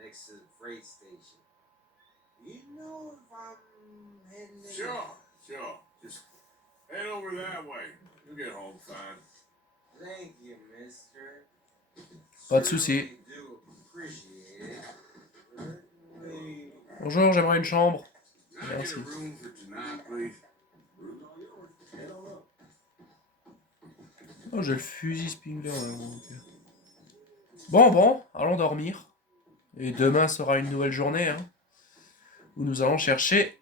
next to the freight station. You know if I'm heading in Sure. Just head over that way. You'll get home fine. Thank you, mister. Pas de souci. Certainly do appreciate it. Certainly. Bonjour, j'aimerais une chambre. Can I get Merci. a room for tonight, please? Oh, j'ai le fusil Spingler. Là, donc. Bon, allons dormir. Et demain sera une nouvelle journée, hein, où nous allons chercher.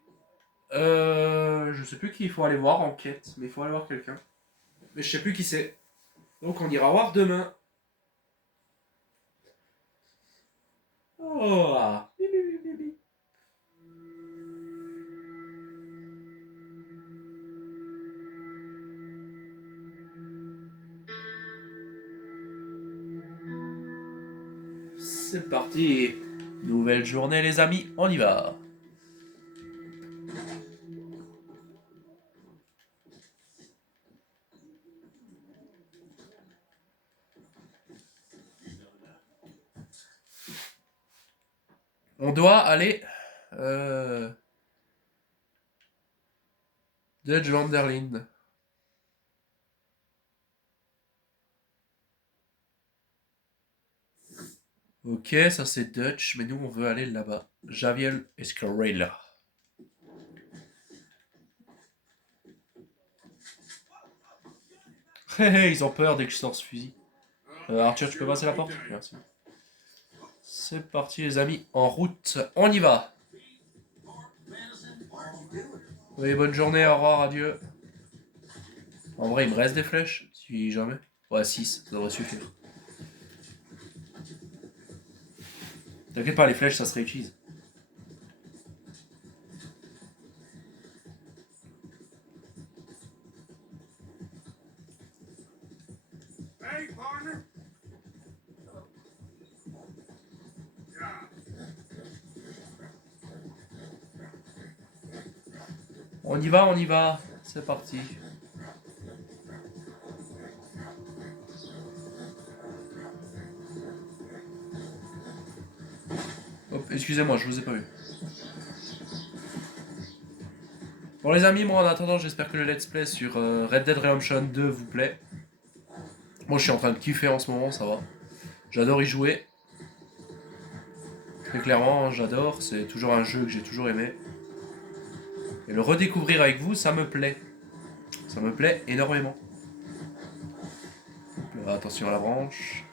Je sais plus qui il faut aller voir en quête, mais il faut aller voir quelqu'un. Mais je sais plus qui c'est. Donc on ira voir demain. Oh ah. C'est parti. Nouvelle journée les amis, on y va. On doit aller... Dutch van der Linde. Ok, ça c'est Dutch, mais nous on veut aller là-bas. Javier Escarella. Ils ont peur dès que je sors ce fusil. Arthur, tu peux passer la porte? Merci. C'est parti les amis, en route, on y va. Oui, bonne journée, au revoir, adieu. En vrai, il me reste des flèches, si jamais. Ouais, 6, ça devrait suffire. T'inquiète pas, les flèches, ça se réutilise. Hey, partner. Yeah. On y va. C'est parti. Hop, excusez-moi, je vous ai pas vu. Bon les amis, moi en attendant, j'espère que le let's play sur Red Dead Redemption 2 vous plaît. Moi je suis en train de kiffer en ce moment, ça va. J'adore y jouer. Très clairement, j'adore. C'est toujours un jeu que j'ai toujours aimé. Et le redécouvrir avec vous, ça me plaît. Ça me plaît énormément. Attention à la branche.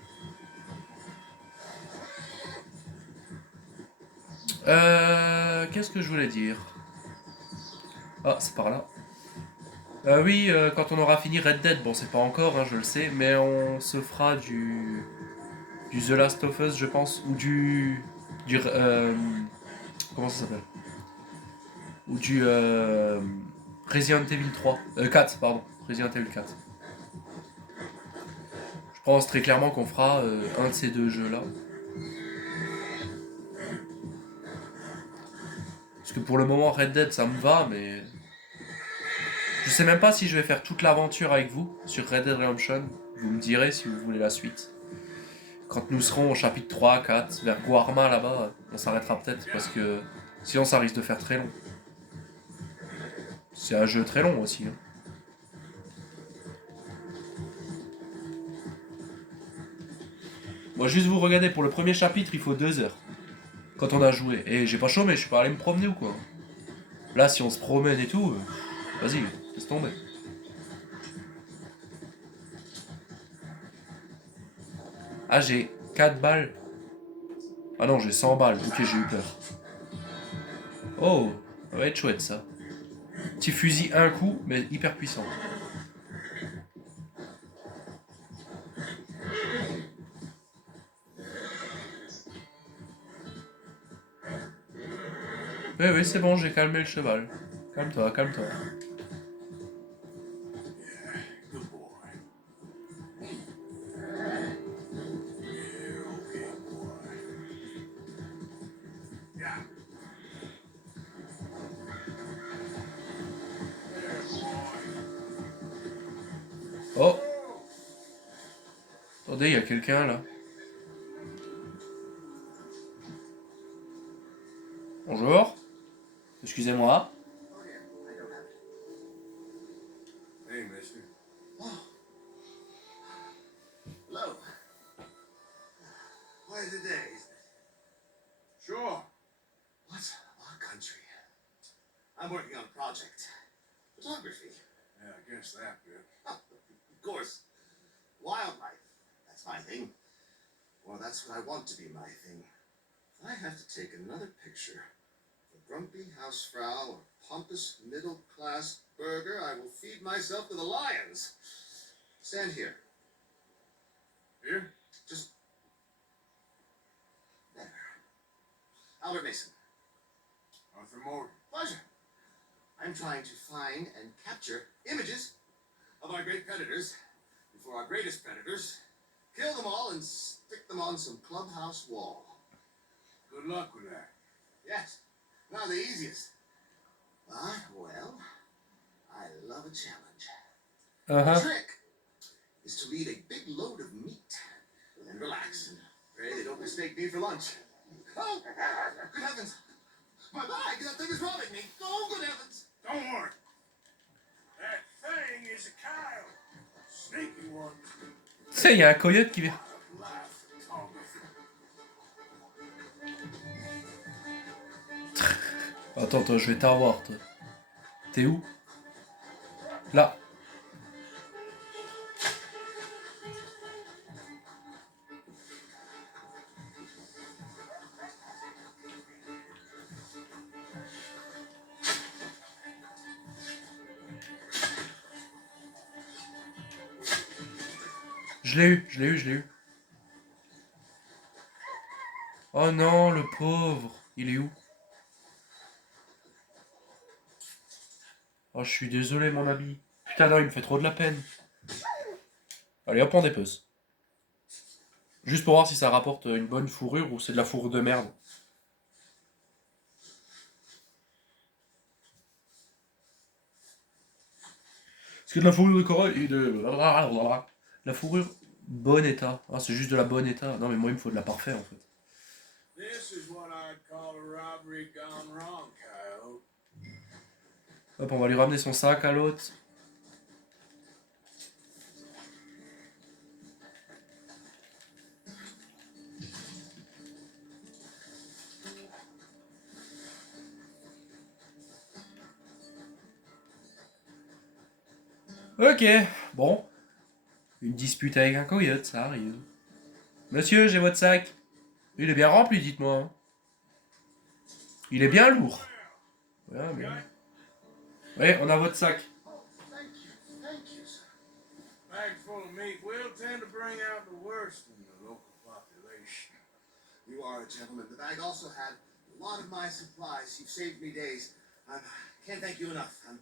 Qu'est-ce que je voulais dire? Ah, c'est par là. Oui, quand on aura fini Red Dead, bon c'est pas encore, hein, je le sais, mais on se fera du The Last of Us, je pense, ou du comment ça s'appelle? Ou du Resident Evil 3, 4, pardon, Resident Evil 4. Je pense très clairement qu'on fera un de ces deux jeux-là. Parce que pour le moment, Red Dead, ça me va, mais je sais même pas si je vais faire toute l'aventure avec vous sur Red Dead Redemption. Vous me direz si vous voulez la suite. Quand nous serons au chapitre 3, 4, vers Guarma là-bas, on s'arrêtera peut-être parce que sinon ça risque de faire très long. C'est un jeu très long aussi. Hein. Moi, juste vous regarder, pour le premier chapitre, il faut 2 heures. Quand on a joué. Et j'ai pas chômé, je suis pas allé me promener ou quoi. Là, si on se promène et tout, vas-y, laisse tomber. Ah, j'ai 4 balles. Ah non, j'ai 100 balles. Ok, j'ai eu peur. Oh, ça va être chouette ça. Petit fusil un coup, mais hyper puissant. Oui, oui, c'est bon, j'ai calmé le cheval. Calme-toi, calme-toi. Good boy. Yeah, okay, boy. Yeah. There, boy. Oh, attendez, il y a quelqu'un là. Bonjour. Excusez-moi. Oh dear, I don't have it. Hey, mister. Oh. Hello. Quite the day, isn't it? Sure. What a country. I'm working on a project. Photography. Yeah, I guess that bit. Of course. Wildlife. That's my thing. Well, that's what I want to be my thing. If I have to take another picture of a grumpy housefrau or pompous middle-class burger, I will feed myself to the lions. Stand here. Here? Just there. Albert Mason. Arthur Morgan. Pleasure. I'm trying to find and capture images of our great predators before our greatest predators kill them all and stick them on some clubhouse wall. Good luck with that. Yes, not the easiest. But, well, I love a challenge. The trick is to leave a big load of meat and relax and pray they don't mistake me for lunch. Oh, good heavens. My bag, that thing is robbing me. Oh, good heavens. Don't worry. That thing is a coyote. Sneaky one. Tu sais, il y a un coyote qui vient. Live photography. Attends, toi, je vais t'avoir, toi. T'es où? Là. Je l'ai eu, je l'ai eu, je l'ai eu. Oh non, le pauvre. Il est où? Oh, je suis désolé, mon ami. Putain, non, il me fait trop de la peine. Allez, hop, on dépece. Juste pour voir si ça rapporte une bonne fourrure ou c'est de la fourrure de merde. Parce que de la fourrure de corail et de... La fourrure bon état. Ah, c'est juste de la bonne état. Non, mais moi, il me faut de la parfaite, en fait. This is what I'd call a robbery gone wrong, Kyle. Hop, on va lui ramener son sac à l'autre. Ok, bon. Une dispute avec un coyote, ça arrive. Monsieur, j'ai votre sac. Il est bien rempli, dites-moi. Hein. Il est bien lourd. Ouais, mais... Ouais, on a votre sac. Thank you, sir. Bag full of meat will tend to bring out the worst in the local population. You are a gentleman. The bag also had a lot of my supplies. You've saved me days. I can't thank you enough. Thank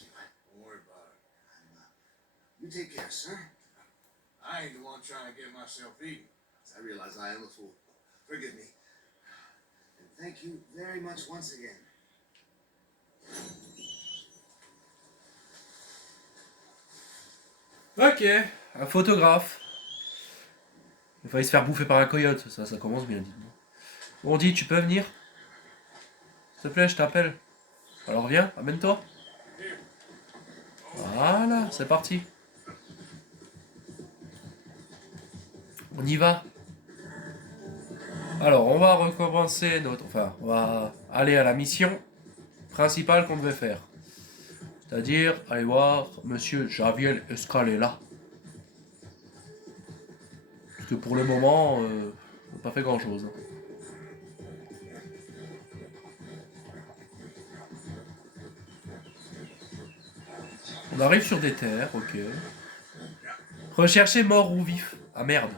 you. Don't worry about it. You take care, sir. I ain't the one trying to get myself eaten. I realize I am a fool. Forgive me. And thank you very much once again. Ok, un photographe. Il fallait se faire bouffer par un coyote, ça commence bien, dites-moi. Bon, dit, tu peux venir? S'il te plaît, je t'appelle. Alors viens, amène-toi. Voilà, c'est parti. On y va. Alors, on va recommencer notre... Enfin, on va aller à la mission principale qu'on devait faire. C'est-à-dire, aller voir Monsieur Javier Escalera. Parce que pour le moment, on n'a pas fait grand-chose. On arrive sur des terres, ok. Rechercher mort ou vif. Ah merde.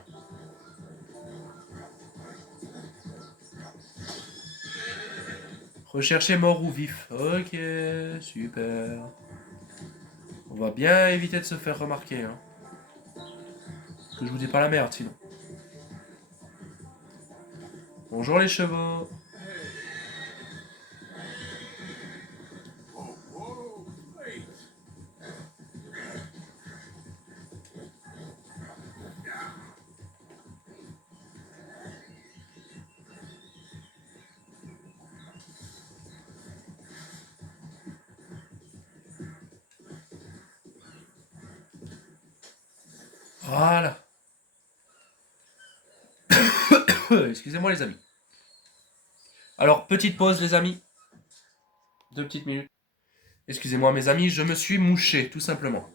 Rechercher mort ou vif. Ok, super. On va bien éviter de se faire remarquer. Hein. Parce que je vous dis pas la merde sinon. Bonjour les chevaux. Whoa, whoa, wait. Voilà. Excusez-moi les amis. Alors, petite pause les amis. 2 petites minutes. Excusez-moi mes amis, je me suis mouché, tout simplement.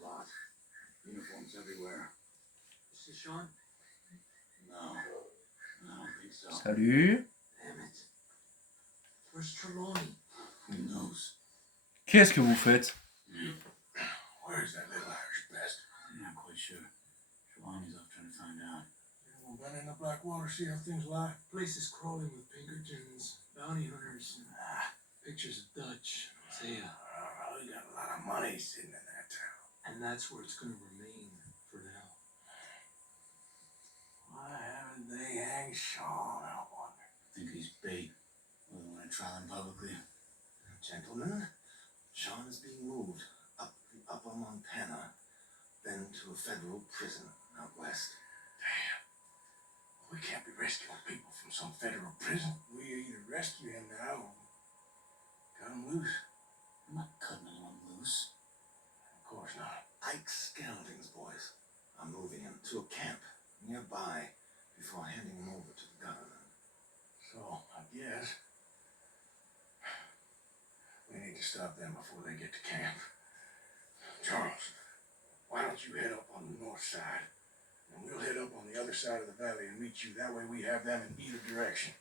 Uniforms everywhere. Is this Sean? No, I don't think so. Salut. Damn it. Where's Trelawney? Who knows? Qu'est-ce que vous faites? Where's that little Irish bastard? I'm not quite sure. Trelawney's off trying to find out. Anyone been in the Blackwater, see how things lie? Place is crawling with Pinkertons, bounty hunters, pictures of Dutch, Isaiah. We got a lot of money sitting in that town. And that's where it's going to remain for now. Why haven't they hanged Sean, I wonder? I think he's bait. Well, they want to trial him publicly. Gentlemen, Sean is being moved up the Upper Montana, then to a federal prison out west. We can't be rescuing people from some federal prison. We either rescue him now or cut him loose. I'm not cutting anyone loose. Of course not. Ike's Skelding's boys are moving him to a camp nearby before handing him over to the government. So, I guess we need to stop them before they get to camp. Charles, why don't you head up on the north side? And we'll head up on the other side of the valley and meet you. That way we have them in either direction.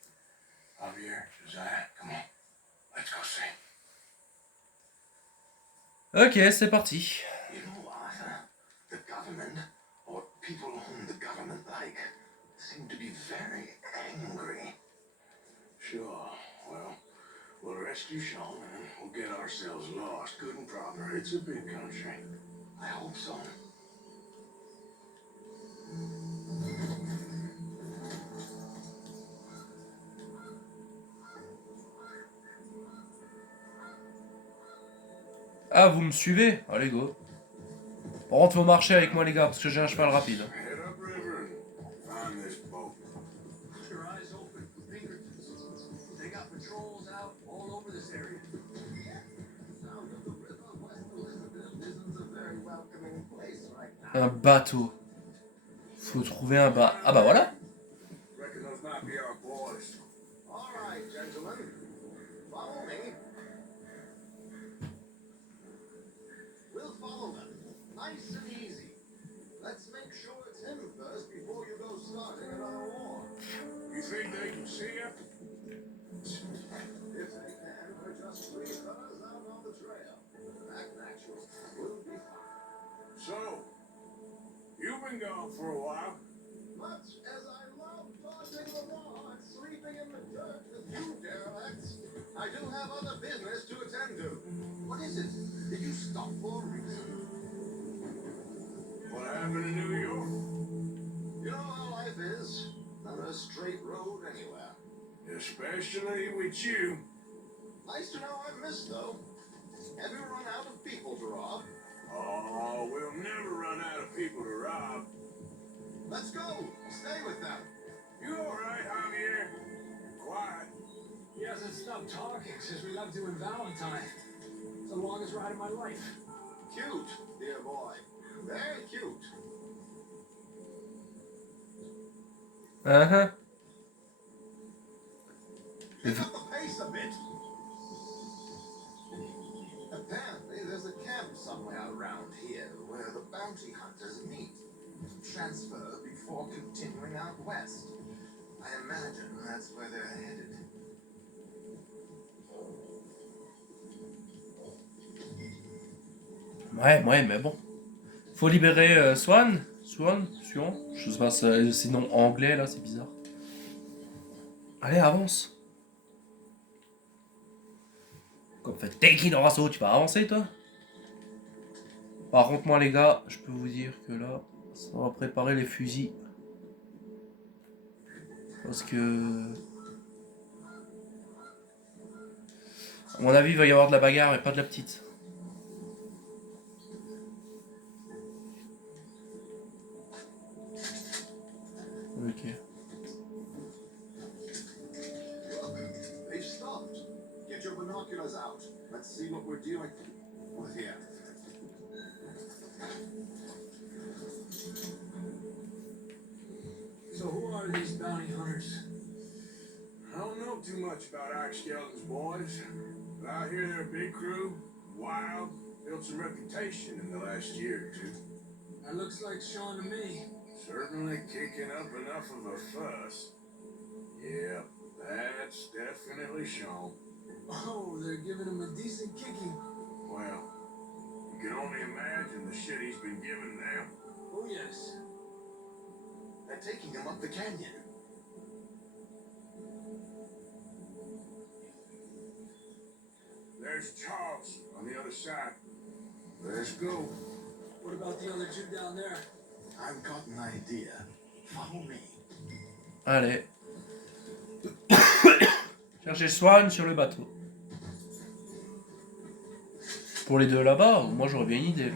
Javier, Josiah, come on. Let's go see. Ok, c'est parti. You know what? The government, or people whom the government like seem to be very angry. Sure, well, we'll rescue Sean and we'll get ourselves lost, good and proper. It's a big country. I hope so. Ah, vous me suivez? Allez, go. Par contre, faut marcher avec moi, les gars, parce que j'ai un cheval rapide. Head upriver and find this boat. Keep your eyes open for Pinkertons. They got patrols out all over this area. Sound of the river, West Elizabeth isn't a very welcoming place right now. Un bateau. Faut trouver un Ah bah voilà. Reckon those might be our boys. All right, gentlemen. Follow me. We'll follow them. Nice and easy. Let's make sure it's him first before you go starting another war. You think they can see us? If they can, we're just 3 cars out on the trail. Back natural. We'll be fine. So, you've been gone for a while. Much as I love dodging the law and sleeping in the dirt with you derelicts, I do have other business to attend to. What is it? Did you stop for a reason? What happened in New York? You know how life is. Not a straight road anywhere. Especially with you. Nice to know I've missed, though. Have you run out of people to rob? Oh, we'll never run out of people to rob. Let's go. Stay with them. You all right, Javier? Quiet. He hasn't stopped talking since we left doing Valentine. It's the longest ride of my life. Cute, dear boy. Very cute. Uh-huh. Pick up the pace a bit. Apparently, there's a camp somewhere around here where the bounty hunters meet. Transfer before continuing out west. I imagine that's where they're headed. Ouais, mais bon. Faut libérer Swan. Swan. Je sais pas, c'est nom anglais là, c'est bizarre. Allez, avance. Comme fait Tekin Rasso, tu vas avancer toi? Par contre, moi les gars, je peux vous dire que là, ça va préparer les fusils. Parce que... À mon avis, il va y avoir de la bagarre, mais pas de la petite. Ok. They've stopped. Get your binoculars out. Let's see what we're dealing with here. So who are these bounty hunters? I don't know too much about Ike Skelton's boys, but I hear they're a big crew, wild, built some reputation in the last year or two. That looks like Sean to me. Certainly kicking up enough of a fuss. Yep, that's definitely Sean. Oh, they're giving him a decent kicking. Well, you can only imagine the shit he's been given now. Oh yes. They're taking him up the canyon. There's Charles on the other side. Let's go. What about the other two down there? I've got an idea. Follow me. Allez. Cherchez Swan sur le bateau. Pour les deux là-bas, moi j'aurais bien une idée.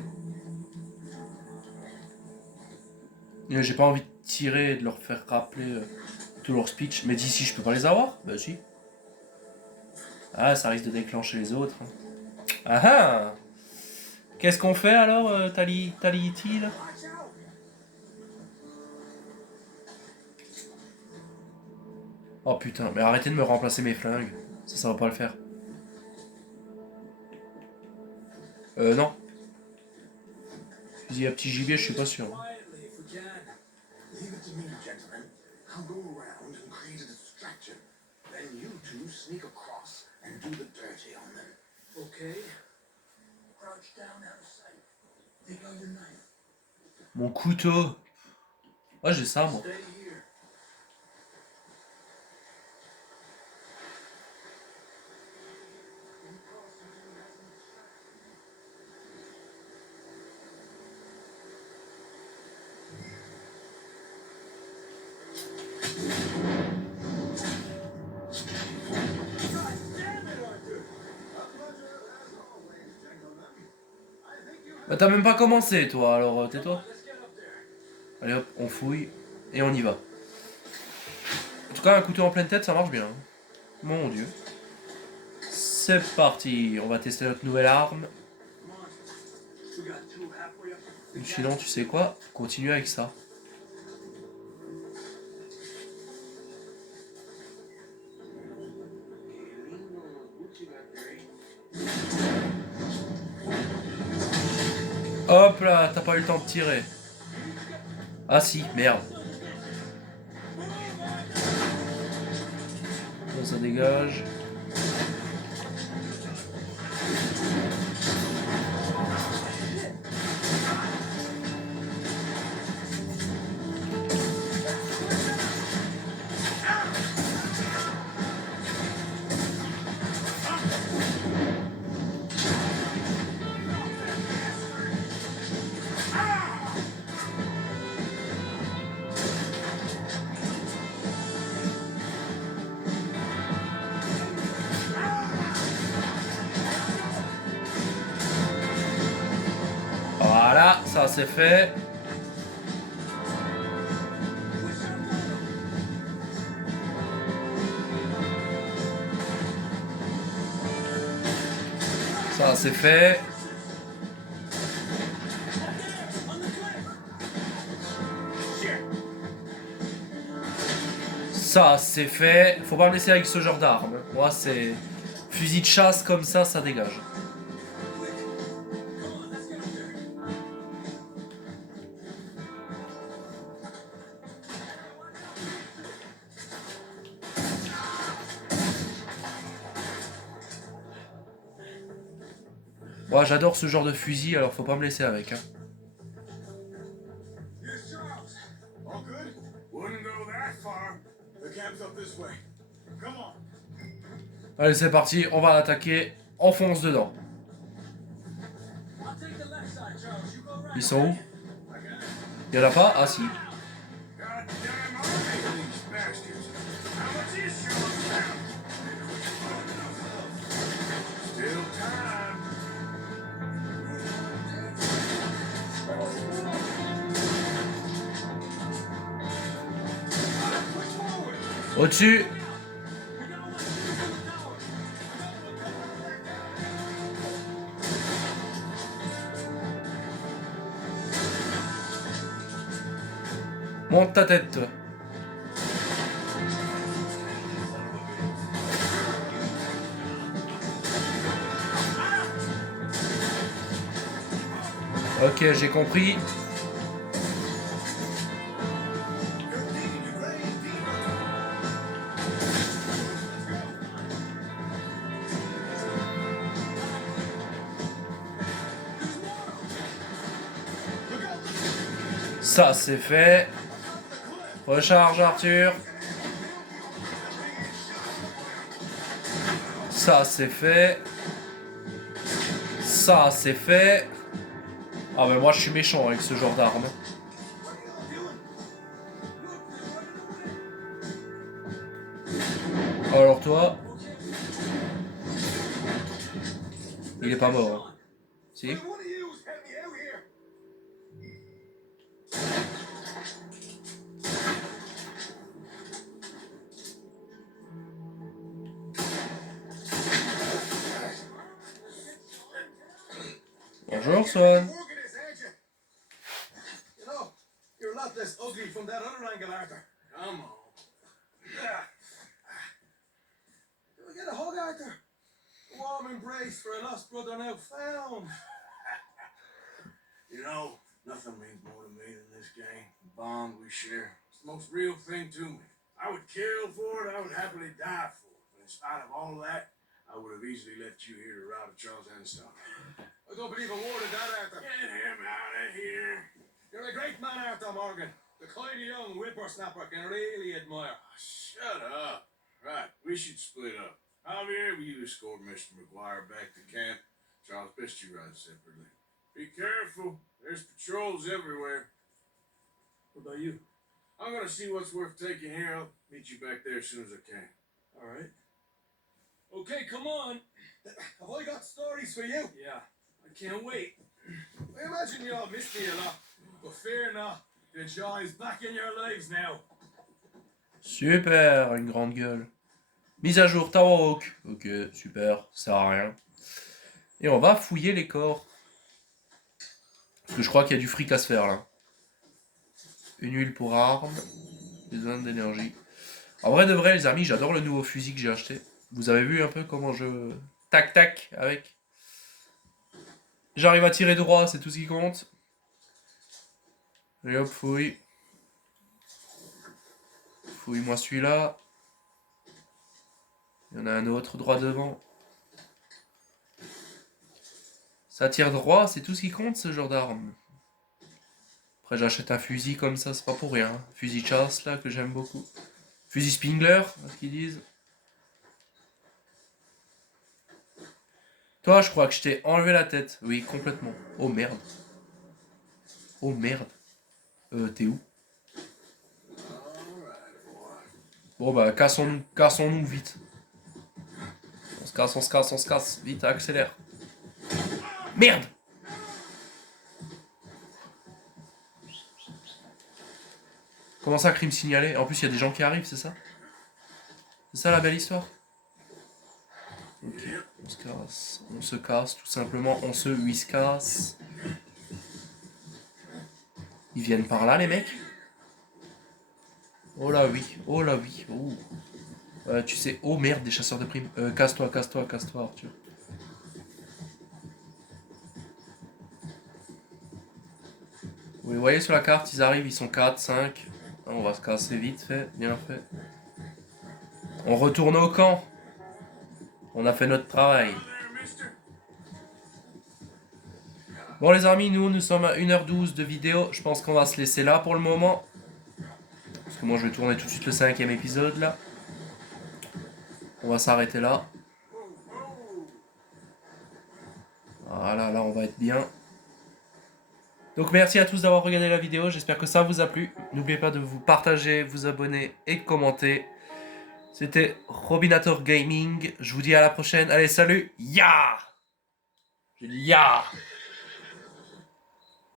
J'ai pas envie de tirer et de leur faire rappeler tout leur speech. Mais d'ici, je peux pas les avoir? Bah si. Ah, ça risque de déclencher les autres. Ah ah! Qu'est-ce qu'on fait alors, Taliti là? Oh putain, mais arrêtez de me remplacer mes flingues. Ça va pas le faire. Non. Fusil à petit gibier, je suis pas sûr. Quietly, if we can. Leave it to me, gentlemen. I'll go around and create a distraction. Then you two sneak across and do the dirty on them. Okay. Crouch down out of sight. Take out your knife. Mon couteau. Ouais, j'ai ça, moi. Stay here. God damn it, Arthur! A pleasure as always, gentlemen. I think you Bah, t'as même pas commencé, toi, alors Come on, tais-toi. let's get up there. Allez hop, on fouille. Et on y va. En tout cas, un couteau en pleine tête, ça marche bien. Hein. Mon dieu. C'est parti. On va tester notre nouvelle arme. Come on. We got two halfway up the Ou sinon, tu sais quoi? Continue avec ça. Hop là, t'as pas eu le temps de tirer. Ah si, merde. Ça dégage. Voilà, ça c'est fait. Ça c'est fait. Ça c'est fait. Faut pas me laisser avec ce genre d'arme. Moi c'est fusil de chasse comme ça dégage. Moi j'adore ce genre de fusil, alors faut pas me laisser avec. Hein. Here's Charles. All good? Wouldn't go that far. The camp's up this way. Come on. Allez c'est parti, on va l'attaquer. On fonce dedans. I'll take the left side, Charles. You go right. Ils sont où? Y'en a pas? Ah si. Goddamn army, these bastards. How much is Charles now? Still time. Push forward. Au-dessus. Monte ta tête, toi. Ok, j'ai compris. Ça, c'est fait. Recharge, Arthur. Ça, c'est fait. Ça, c'est fait. Ah ben moi, je suis méchant avec ce genre d'arme. Alors toi... Il est pas mort. Hein. Si? One of yous help me out here. Bonjour, Swan. Morgan is, ain't you? You know, you're a lot less ugly from that other angle, Arthur. Come on. Can we get a hug, Arthur? A warm embrace for a lost brother now found. You know, nothing means more to me than this gang. The bond we share. It's the most real thing to me. I would kill for it, I would happily die for it. But in spite of all that, I would have easily left you here to rot at Charles Enstone. I don't believe a word of that, Arthur. Get him out of here. You're a great man, Arthur Morgan. The kind of young whippersnapper can really admire. Shut up. Right, we should split up. Javier, will you escort Mr. McGuire back to camp? Charles, best you ride separately. Be careful. There's patrols everywhere. What about you? I'm gonna see what's worth taking here. I'll meet you back there as soon as I can. Alright. Okay, come on. Have I got stories for you? Yeah, I can't wait. I imagine you all missed me a lot, but fear not. The joy is back in your lives now. Super, une grande gueule. Mise à jour, Tower Hawk. Ok, super, ça sert à rien. Et on va fouiller les corps. Parce que je crois qu'il y a du fric à se faire là. Une huile pour armes. Besoin d'énergie. En vrai de vrai les amis, j'adore le nouveau fusil que j'ai acheté. Vous avez vu un peu comment je... Tac tac avec. J'arrive à tirer droit, c'est tout ce qui compte. Et hop, fouille. Fouille-moi celui-là. Il y en a un autre droit devant. Ça tire droit, c'est tout ce qui compte ce genre d'arme. Après j'achète un fusil comme ça, c'est pas pour rien. Fusil de chasse là que j'aime beaucoup. Fusil Spengler, ce qu'ils disent. Toi, je crois que je t'ai enlevé la tête. Oui, complètement. Oh merde. Oh merde. T'es où? Bon bah, cassons-nous vite. On se casse. Vite, accélère. Merde! Comment ça, crime signalé? En plus, il y a des gens qui arrivent, c'est ça? C'est ça la belle histoire? Ok, on se casse, tout simplement, on se whiskasse. Ils viennent par là, les mecs? Oh là oui, oh là oui, oh. Tu sais, oh merde, des chasseurs de primes. Casse-toi, Arthur. Vous les voyez sur la carte, ils arrivent, ils sont 4, 5. On va se casser vite fait, bien fait. On retourne au camp. On a fait notre travail. Bon les amis, nous sommes à 1h12 de vidéo. Je pense qu'on va se laisser là pour le moment. Parce que moi je vais tourner tout de suite le 5e épisode là. On va s'arrêter là. Voilà, là on va être bien. Donc merci à tous d'avoir regardé la vidéo, j'espère que ça vous a plu. N'oubliez pas de vous partager, vous abonner et commenter. C'était Robinator Gaming, je vous dis à la prochaine. Allez, salut, ya! Je dis ya!